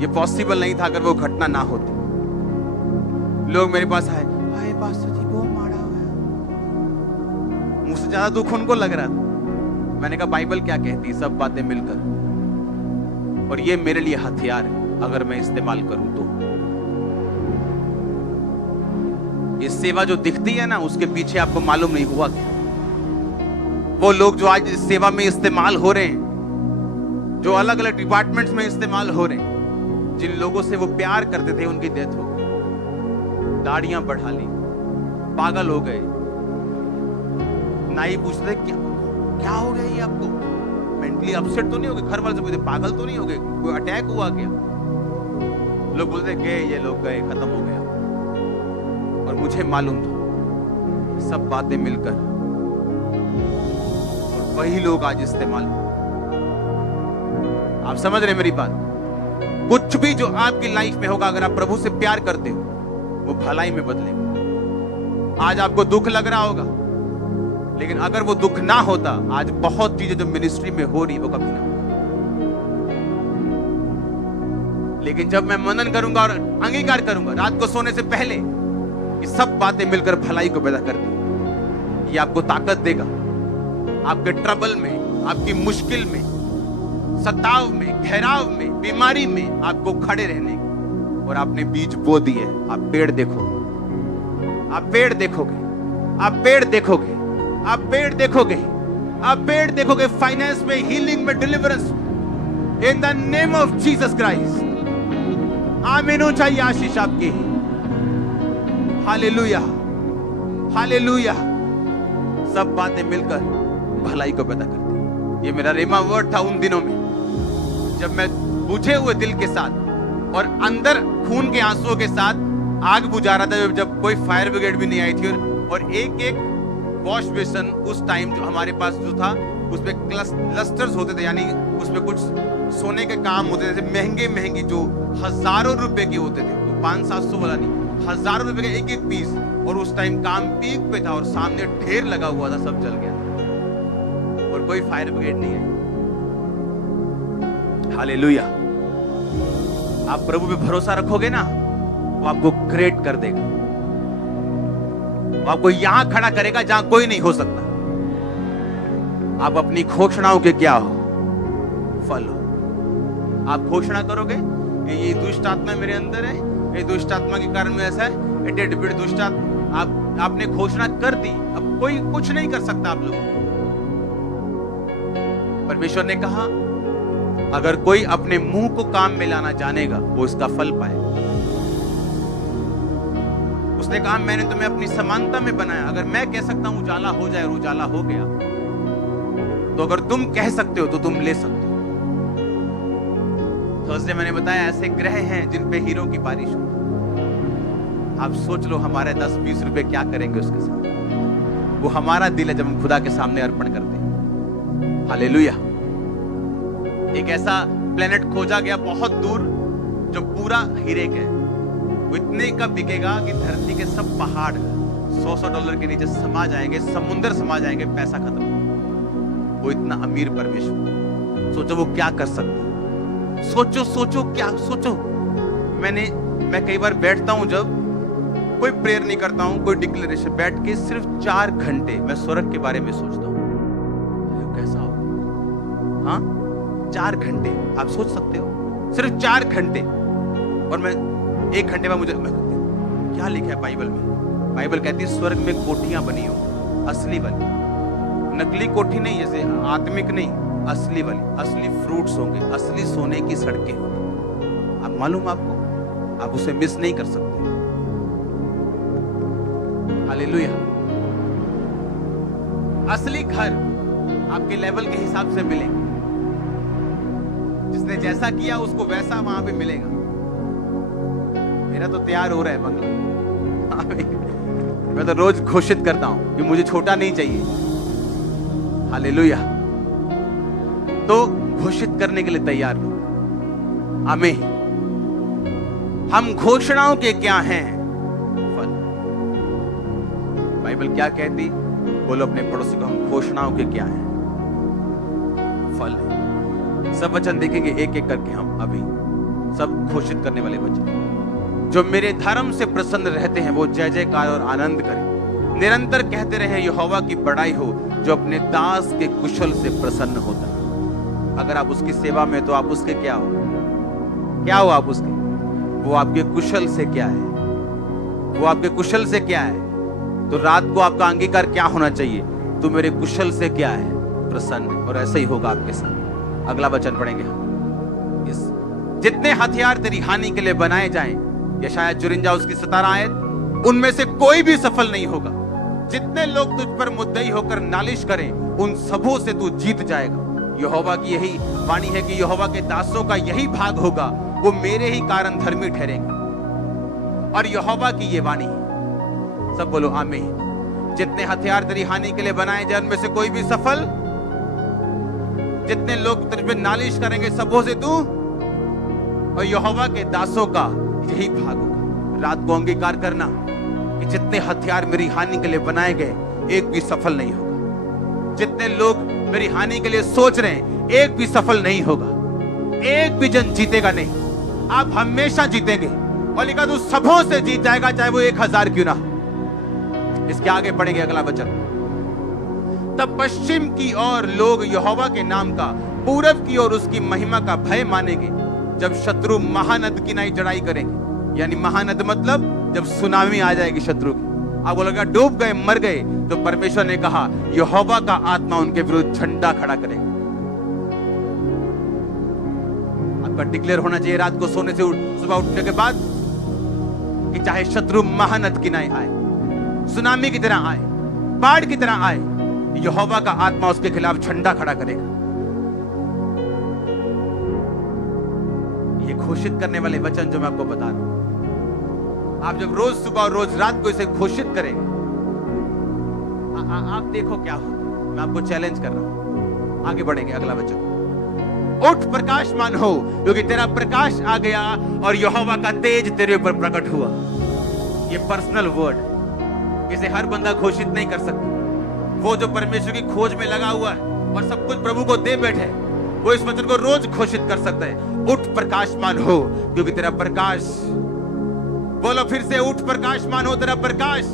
ये पॉसिबल नहीं था अगर वो घटना ना होती। लोग मेरे पास आए, हाय पास्टर जी वो मारा हुआ, मुझसे ज्यादा दुख उनको लग रहा था। मैंने कहा बाइबल क्या कहती है, सब बातें मिलकर, और ये मेरे लिए हथियार है अगर मैं इस्तेमाल करूं तो। ये सेवा जो दिखती है ना, उसके पीछे आपको मालूम नहीं हुआ क्या। वो लोग जो आज इस सेवा में इस्तेमाल हो रहे हैं, जो अलग अलग डिपार्टमेंट्स में इस्तेमाल हो रहे हैं, जिन लोगों से वो प्यार करते थे उनकी डेथ हो गई, दाढ़ियां बढ़ा ली, पागल हो गए। नाई पूछते क्या हो गया ये आपको, मेंटली अपसेट तो नहीं हो गए, घर वाले से पूछते पागल तो नहीं हो गए, कोई अटैक हुआ क्या। लोग बोलते गए, ये लोग गए, खत्म हो गया। और मुझे मालूम था सब बातें मिलकर, और वही लोग आज इस्तेमाल। आप समझ रहे मेरी बात। कुछ भी जो आपकी लाइफ में होगा, अगर आप प्रभु से प्यार करते हो, वो भलाई में बदलेगा। आज आपको दुख लग रहा होगा, लेकिन अगर वो दुख ना होता, आज बहुत चीजें जो मिनिस्ट्री में हो रही वो कभी ना होती। लेकिन जब मैं मनन करूंगा और अंगीकार करूंगा रात को सोने से पहले कि सब बातें मिलकर भलाई को पैदा करती, ये आपको ताकत देगा आपके ट्रबल में, आपकी मुश्किल में, सताव में, घेराव में, बीमारी में आपको खड़े रहने की। और आपने बीज बो दिए, आप पेड़ देखोगे, आप पेड़ देखोगे, आप पेड़ देखोगे, आप पेड़ देखोगे, आप पेड़ देखोगे, फाइनेंस में, हीलिंग में, deliverance, in the name of Jesus Christ. आमीन हो चाहिए आशीष आपकी। Hallelujah, hallelujah. सब बातें मिलकर भलाई को पैदा करती। ये मेरा रेमा वर्ड था उन दिनों में, जब मैं बुझे हुए दिल के साथ और अंदर खून के आंसुओं के साथ आग बुझा रहा था, जब कोई फायर ब्रिगेड भी नहीं आई थी। और एक एक वॉश बेसन उस टाइम जो हमारे पास जो था, उसमें क्लस्टर्स होते थे, यानी उसमें कुछ सोने के काम होते थे, महंगे महंगे, जो हजारों रुपए के होते थे, वो 500-700 वाला नहीं, हजारों रुपए के एक एक पीस। और उस टाइम काम पीक पे था और सामने ढेर लगा हुआ था, सब जल गया और कोई फायर ब्रिगेड नहीं है। हालेलुया। आप प्रभु पे भरोसा रखोगे ना, वो आपको ग्रेट कर देगा, वो आपको यहां खड़ा करेगा जहां कोई नहीं हो सकता। आप अपनी घोषणाओं के क्या हो, फल हो। आप घोषणा करोगे ये दुष्ट आत्मा मेरे अंदर है, ये दुष्ट आत्मा के कारण में ऐसा है, ये डेडबिट दुष्ट आत्मा, आपने घोषणा कर दी, अब कोई कुछ नहीं कर सकता आप लोग। परमेश्वर ने कहा अगर कोई अपने मुंह को काम में लाना जानेगा, वो इसका फल पाएगा। उसने कहा मैंने तुम्हें अपनी समानता में बनाया। अगर मैं कह सकता हूं उजाला हो जाए और उजाला हो गया, तो अगर तुम कह सकते हो तो तुम ले सकते हो। थर्सडे मैंने बताया ऐसे ग्रह हैं जिन पे हीरो की बारिश हो। आप सोच लो हमारे 10-20 रुपए क्या करेंगे उसके साथ। वो हमारा दिल है जब हम खुदा के सामने अर्पण करते हैं। हालेलुया। एक ऐसा प्लेनेट खोजा गया बहुत दूर जो पूरा हीरे का है, वो इतने का बिकेगा कि धरती के सब पहाड़ $100 के नीचे समा जाएंगे, समुंदर समा जाएंगे, पैसा खत्म। वो इतना अमीर परमेश्वर, सोचो वो क्या कर सकता है। सोचो क्या सोचो। मैं कई बार बैठता हूं, जब कोई प्रेयर नहीं करता हूं, कोई डिक्लेरेशन, बैठ के सिर्फ 4 घंटे मैं स्वर्ग के बारे में सोचता हूं। कैसा हो? हाँ, 4 घंटे आप सोच सकते हो, सिर्फ 4 घंटे। और मैं 1 घंटे में क्या लिखा है बाइबल में? बाइबल कहती है स्वर्ग में कोठियां बनी हो, असली वाली, नकली कोठी नहीं, जैसे आत्मिक नहीं, असली वाली, असली फ्रूट्स होंगे, असली सोने की सड़कें होंगी। आप मालूम आपको, आप उसे मिस नहीं कर सकते। हालेलुया। असली घर आपके लेवल के हिसाब से मिलेंगे, जिसने जैसा किया उसको वैसा वहां पे मिलेगा। मेरा तो तैयार हो रहा है बंगला। मैं तो रोज घोषित करता हूं कि मुझे छोटा नहीं चाहिए। हालेलुया। तो घोषित करने के लिए तैयार रहो। आमीन। हम घोषणाओं के क्या हैं? फल। बाइबल क्या कहती? बोलो अपने पड़ोसी को, हम घोषणाओं के क्या हैं? फल है। सब वचन देखेंगे एक एक करके हम अभी, सब घोषित करने वाले वचन। जो मेरे धर्म से प्रसन्न रहते हैं वो जय जयकार और आनंद करें, निरंतर कहते रहे यहोवा की बड़ाई हो, जो अपने दास के कुशल से प्रसन्न होता है। अगर आप उसकी सेवा में, तो आप उसके क्या हो? क्या हो आप उसके? वो आपके कुशल से क्या है? वो आपके कुशल से क्या है? तो रात को आपका अंगीकार क्या होना चाहिए? तू मेरे कुशल से क्या है? प्रसन्न। और ऐसा ही होगा आपके साथ। अगला वचन पढ़ेंगे हम। इस जितने हथियार तेरी हानि के लिए बनाए जाएं, यशायाह 54 उसकी 17 आयत, उनमें से कोई भी सफल नहीं होगा। जितने लोग तुझ पर मुद्दई होकर नालिश करें, उन सबों से तू जीत जाएगा। यहोवा की यही वाणी है कि यहोवा के दासों का यही भाग होगा, वो मेरे ही कारण धर्मी ठहरेंगे। और यहोवा की ये वाणी, सब बोलो आमीन। जितने हथियार तेरी हानि के लिए बनाए जाए, उनमें से कोई भी सफल, जितने लोग तुझ पर नालिश करेंगे, सबों से तू, और यहोवा के दासों का यही भाग होगा। रात को अंगीकार करना कि जितने हथियार मेरी हानि के लिए बनाए गए, एक भी सफल नहीं होगा। जितने लोग मेरी हानि के लिए सोच रहे हैं, एक भी सफल नहीं होगा। एक भी जन जीतेगा नहीं, आप हमेशा जीतेंगे। और लिखा तू सबों से जीत जाएगा, चाहे वो 1000 क्यों ना। इसके आगे पढ़ेंगे अगला वचन। तब पश्चिम की ओर लोग यहोवा के नाम का, पूरब की ओर उसकी महिमा का भय मानेंगे, जब शत्रु महानद की नाई चढ़ाई करेंगे। यानी महानद मतलब जब सुनामी आ जाएगी शत्रु की, आप बोलोगे डूब गए, मर गए, तो परमेश्वर ने कहा यहोवा का आत्मा उनके विरुद्ध झंडा खड़ा करेगा। आपका डिक्लेयर होना चाहिए रात को सोने से सुबह उठने के बाद कि चाहे शत्रु महानद की नाई आए, सुनामी की तरह आए, बाढ़ की तरह आए, यहोवा का आत्मा उसके खिलाफ झंडा खड़ा करेगा। ये घोषित करने वाले वचन जो मैं आपको बता रहा हूं, आप जब रोज सुबह और रोज रात को इसे घोषित करेंगे, आप देखो क्या हो। मैं आपको चैलेंज कर रहा हूं। आगे बढ़ेंगे, अगला वचन। उठ प्रकाशमान हो, क्योंकि तेरा प्रकाश आ गया और यहोवा का तेज तेरे ऊपर प्रकट हुआ। ये पर्सनल वर्ड है, इसे हर बंदा घोषित नहीं कर सकता। वो जो परमेश्वर की खोज में लगा हुआ है और सब कुछ प्रभु को दे बैठे, वो इस वचन को रोज घोषित कर सकता है। उठ प्रकाशमान हो, क्योंकि तेरा प्रकाश, बोलो फिर से, उठ प्रकाशमान हो, तेरा प्रकाश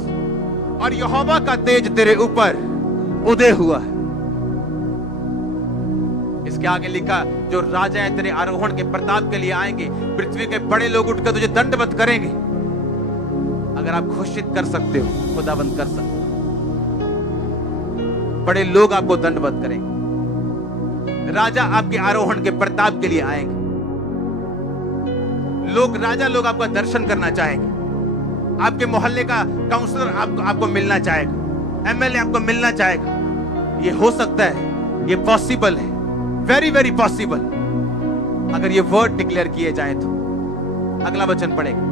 और यहोवा का तेज तेरे ऊपर उदय हुआ है। इसके आगे लिखा, जो राजा है तेरे आरोहण के प्रताप के लिए आएंगे, पृथ्वी के बड़े लोग उठकर तुझे दंडवत करेंगे। अगर आप घोषित कर सकते हो, खुदाबंद कर सकते हो, बड़े लोग आपको दंडवत करेंगे। राजा आपके आरोहण के प्रताप के लिए आएंगे। लोग, राजा लोग आपका दर्शन करना चाहेंगे। आपके मोहल्ले का काउंसलर आपको मिलना चाहेगा, एमएलए आपको मिलना चाहेगा। ये हो सकता है, ये पॉसिबल है, वेरी वेरी पॉसिबल, अगर ये वर्ड डिक्लेयर किए जाए तो। अगला वचन पढ़ेगा।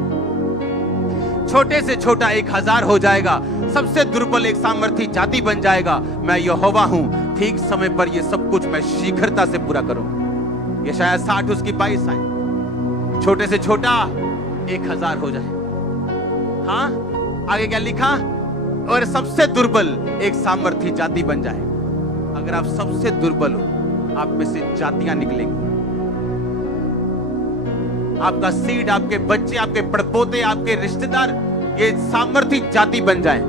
छोटे से छोटा 1000 हो जाएगा, सबसे दुर्बल एक सामर्थी जाति बन जाएगा। मैं यहोवा हूं, ठीक समय पर ये सब कुछ मैं शीघ्रता से पूरा करूं। यशायाह 60 उसकी 22 आए, छोटे से छोटा 1000 हो जाए। हाँ, आगे क्या लिखा? और सबसे दुर्बल एक सामर्थी जाति बन जाए। अगर आप सबसे दुर्बल हो, आप में से जातियां निकलेंगी। आपका सीड, आपके बच्चे, आपके पड़पोते, आपके रिश्तेदार ये सामर्थी जाति बन जाए।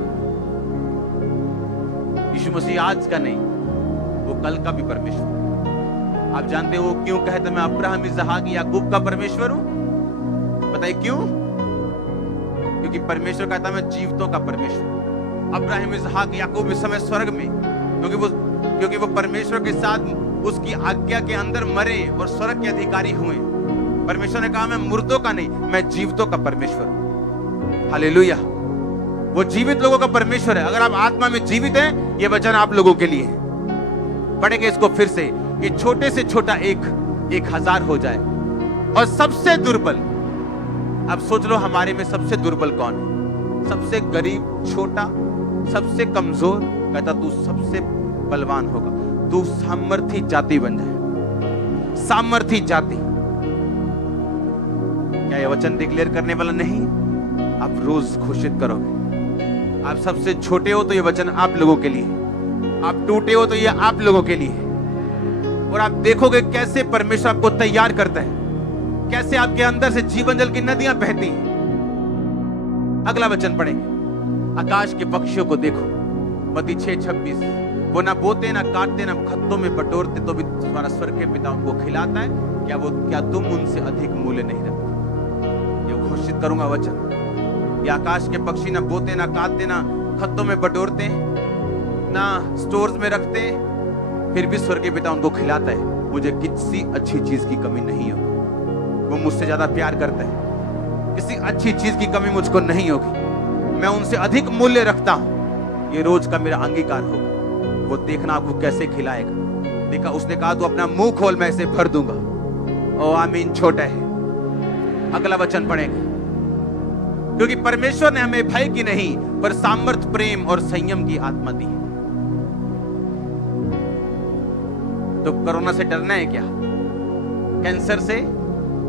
यीशु मसीह आज का नहीं, वो कल का भी परमेश्वर। आप जानते हो क्यों कहते मैं अब्राहम, इसहाक, याकूब का परमेश्वर हूं? बताइए क्यों? क्योंकि परमेश्वर कहता मैं जीवितों का परमेश्वर। अब्राहम, इसहाक, याकूब इस समय स्वर्ग में, क्योंकि वो परमेश्वर के साथ उसकी आज्ञा के अंदर मरे और स्वर्ग के अधिकारी हुए। परमेश्वर ने कहा मैं मुर्दों का नहीं, मैं जीवितों का परमेश्वर हूं। हालेलुया। वो जीवित लोगों का परमेश्वर है। अगर आप आत्मा में जीवित हैं, ये वचन आप लोगों के लिए है। पढ़ेंगे इसको फिर से कि छोटे से छोटा 1000 हो जाए और सबसे दुर्बल। अब सोच लो हमारे में सबसे दुर्बल कौन है? सबसे गरीब, छोटा, सबसे कमजोर। कहता तू सबसे बलवान होगा, तू सामर्थी जाति बन जाए। सामर्थी जाति। क्या यह वचन डिक्लेयर करने वाला नहीं? आप रोज घोषित करोगे। आप सबसे छोटे हो तो यह वचन आप लोगों के लिए, आप टूटे हो तो यह आप लोगों के लिए। और आप देखोगे कैसे परमेश्वर आपको तैयार करता है, कैसे आपके अंदर से जीवन जल की नदियां बहती हैं। अगला वचन पढ़ेंगे। आकाश के पक्षियों को देखो, मत्ती 6:26, वो ना बोते ना काटते ना खत्तों में बटोरते, तो भी तुम्हारा स्वर्ग के पिता उनको खिलाता है। क्या तुम उनसे अधिक मूल्य नहीं रखते? ये घोषित करूंगा वचन। ये आकाश के पक्षी ना बोते ना काटते ना खत्तों में बटोरते ना स्टोर्स में रखते, फिर भी स्वर्ग के पिता उनको खिलाता है। मुझे किसी अच्छी चीज की कमी नहीं होगी। वो मुझसे ज्यादा प्यार करता है, किसी अच्छी चीज की कमी मुझको नहीं होगी। मैं उनसे अधिक मूल्य रखता हूं। ये रोज का मेरा अंगीकार होगा। वो देखना आपको कैसे खिलाएगा। देखा, उसने कहा तू अपना मुंह खोल, मैं इसे भर दूंगा। ओ आमीन। छोटा है। अगला वचन पढ़ेंगे। क्योंकि परमेश्वर ने हमें भय की नहीं पर सामर्थ, प्रेम और संयम की आत्मा दी है। तो कोरोना से डरना है क्या? कैंसर से,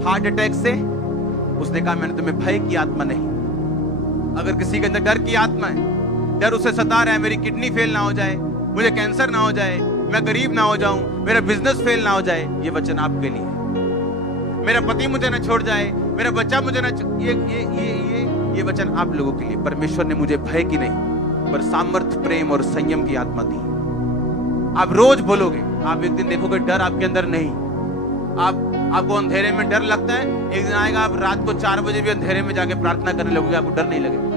हार्ट अटैक से? उसने कहा मैंने तुम्हें भय की आत्मा नहीं। अगर किसी के अंदर डर की आत्मा है, डर उसे सता रहा है, मेरी किडनी फेल ना हो जाए, मुझे कैंसर ना हो जाए, मैं गरीब ना हो जाऊं, मेरा बिजनेस फेल ना हो जाए, ये वचन आपके लिए। मेरा पति मुझे ना छोड़ जाए, मेरा बच्चा मुझे ना ये वचन आप लोगों के लिए। परमेश्वर ने मुझे भय की नहीं पर सामर्थ, प्रेम और संयम की आत्मा दी। आप रोज बोलोगे, आप एक दिन देखोगे डर आपके अंदर नहीं। आपको अंधेरे में डर लगता है, एक दिन आएगा आप रात को 4 बजे भी अंधेरे में जाके प्रार्थना करने लगोगे, आपको डर नहीं लगेगा।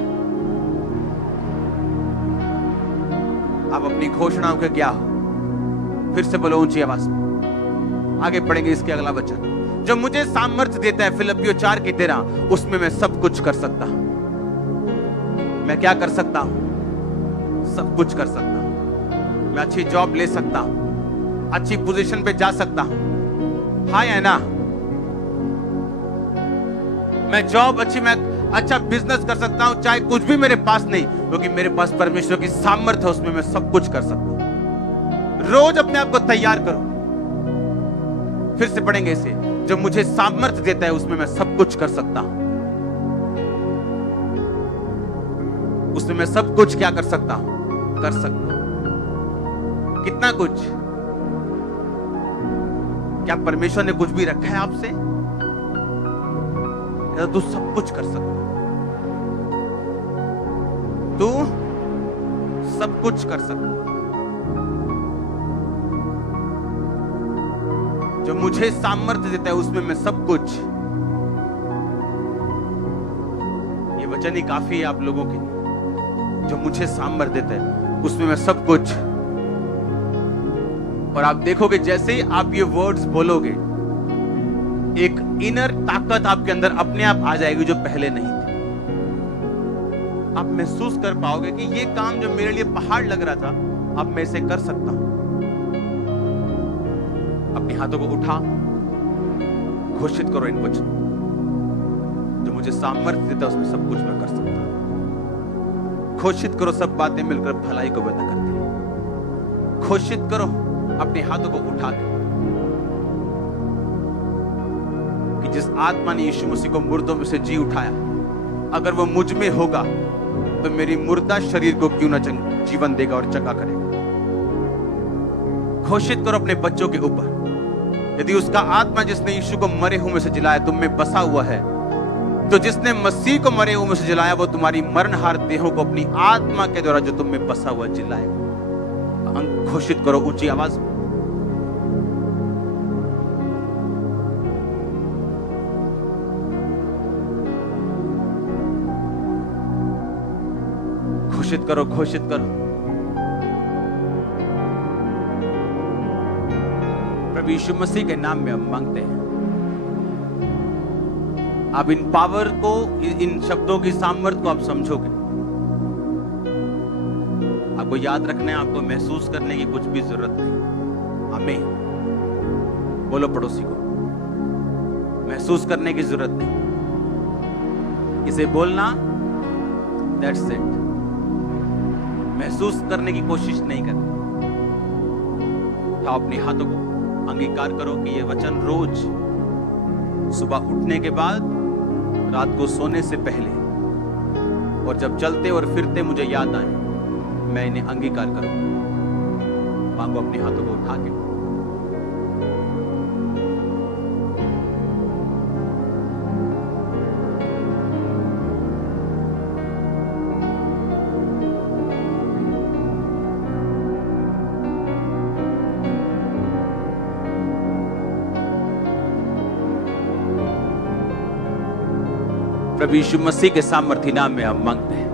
आप अपनी घोषणाओं के क्या हो? फिर से बोलो ऊंची आवाज में। आगे पढ़ेंगे इसके अगला वचन। जो मुझे सामर्थ्य देता है, फिलिप्पियों 4:13, उसमें मैं सब कुछ कर सकता हूं। मैं क्या कर सकता हूं? सब कुछ कर सकता हूं। मैं अच्छी जॉब ले सकता हूं, अच्छी पोजीशन पे जा सकता हूं। हाँ या ना? मैं अच्छा बिजनेस कर सकता हूं, चाहे कुछ भी मेरे पास नहीं, क्योंकि मेरे पास परमेश्वर की सामर्थ्य है, उसमें मैं सब कुछ कर सकता हूं। रोज अपने आप को तैयार करो। फिर से पढ़ेंगे इसे। जो मुझे सामर्थ्य देता है, उसमें मैं सब कुछ कर सकता हूं। उसमें मैं सब कुछ क्या कर सकता हूं? कर सकता हूं। कितना कुछ? क्या परमेश्वर ने कुछ भी रखा है आपसे? तू सब कुछ कर सकता, तू सब कुछ कर सकता। जो मुझे सामर्थ्य देता है, उसमें मैं सब कुछ। ये वचन ही काफी है आप लोगों के लिए। जो मुझे सामर्थ्य देता है, उसमें मैं सब कुछ। और आप देखोगे जैसे ही आप ये वर्ड्स बोलोगे, एक इनर ताकत आपके अंदर अपने आप आ जाएगी जो पहले नहीं थी। आप महसूस कर पाओगे कि ये काम जो मेरे लिए पहाड़ लग रहा था, अब मैं इसे कर सकता हूं। अपने हाथों को उठा, घोषित करो इन वचनों। जो मुझे सामर्थ्य देता है, उसमें सब कुछ मैं कर सकता हूं। घोषित करो, सब बातें मिलकर भलाई को पैदा करती हैं। घोषित करो अपने हाथों को उठा के। कि जिस आत्मा ने यीशु मसीह को मुर्दों में से जी उठाया, अगर वो मुझ में होगा तो मेरी मुर्दा शरीर को क्यों ना जीवन देगा और चंगा करेगा। घोषित करो अपने बच्चों के ऊपर, यदि उसका आत्मा जिसने यीशु को मरे हुए में से जिलाया तुम में बसा हुआ है, तो जिसने मसीह को मरे हुए में से जिलाया वो तुम्हारी मरणहार देहों को अपनी आत्मा के द्वारा जो तुम में बसा हुआ जिलाएगा। घोषित करो ऊंची आवाज में। घोषित करो, घोषित करो। प्रभु यीशु मसीह के नाम में हम मांगते हैं, आप इन पावर को, इन शब्दों की सामर्थ्य को आप समझोगे। आपको याद रखना है, आपको महसूस करने की कुछ भी जरूरत नहीं। आमीन। बोलो पड़ोसी को, महसूस करने की जरूरत नहीं, इसे बोलना, दैट्स इट। महसूस करने की कोशिश नहीं करनी। उठाओ अपने हाथों को, अंगीकार करो कि ये वचन रोज सुबह उठने के बाद, रात को सोने से पहले और जब चलते और फिरते मुझे याद आए, मैं इन्हें अंगीकार करूंगा। मांगो अपने हाथों को उठा के। प्रभु यीशु मसीह के सामर्थी नाम में हम मांगते हैं।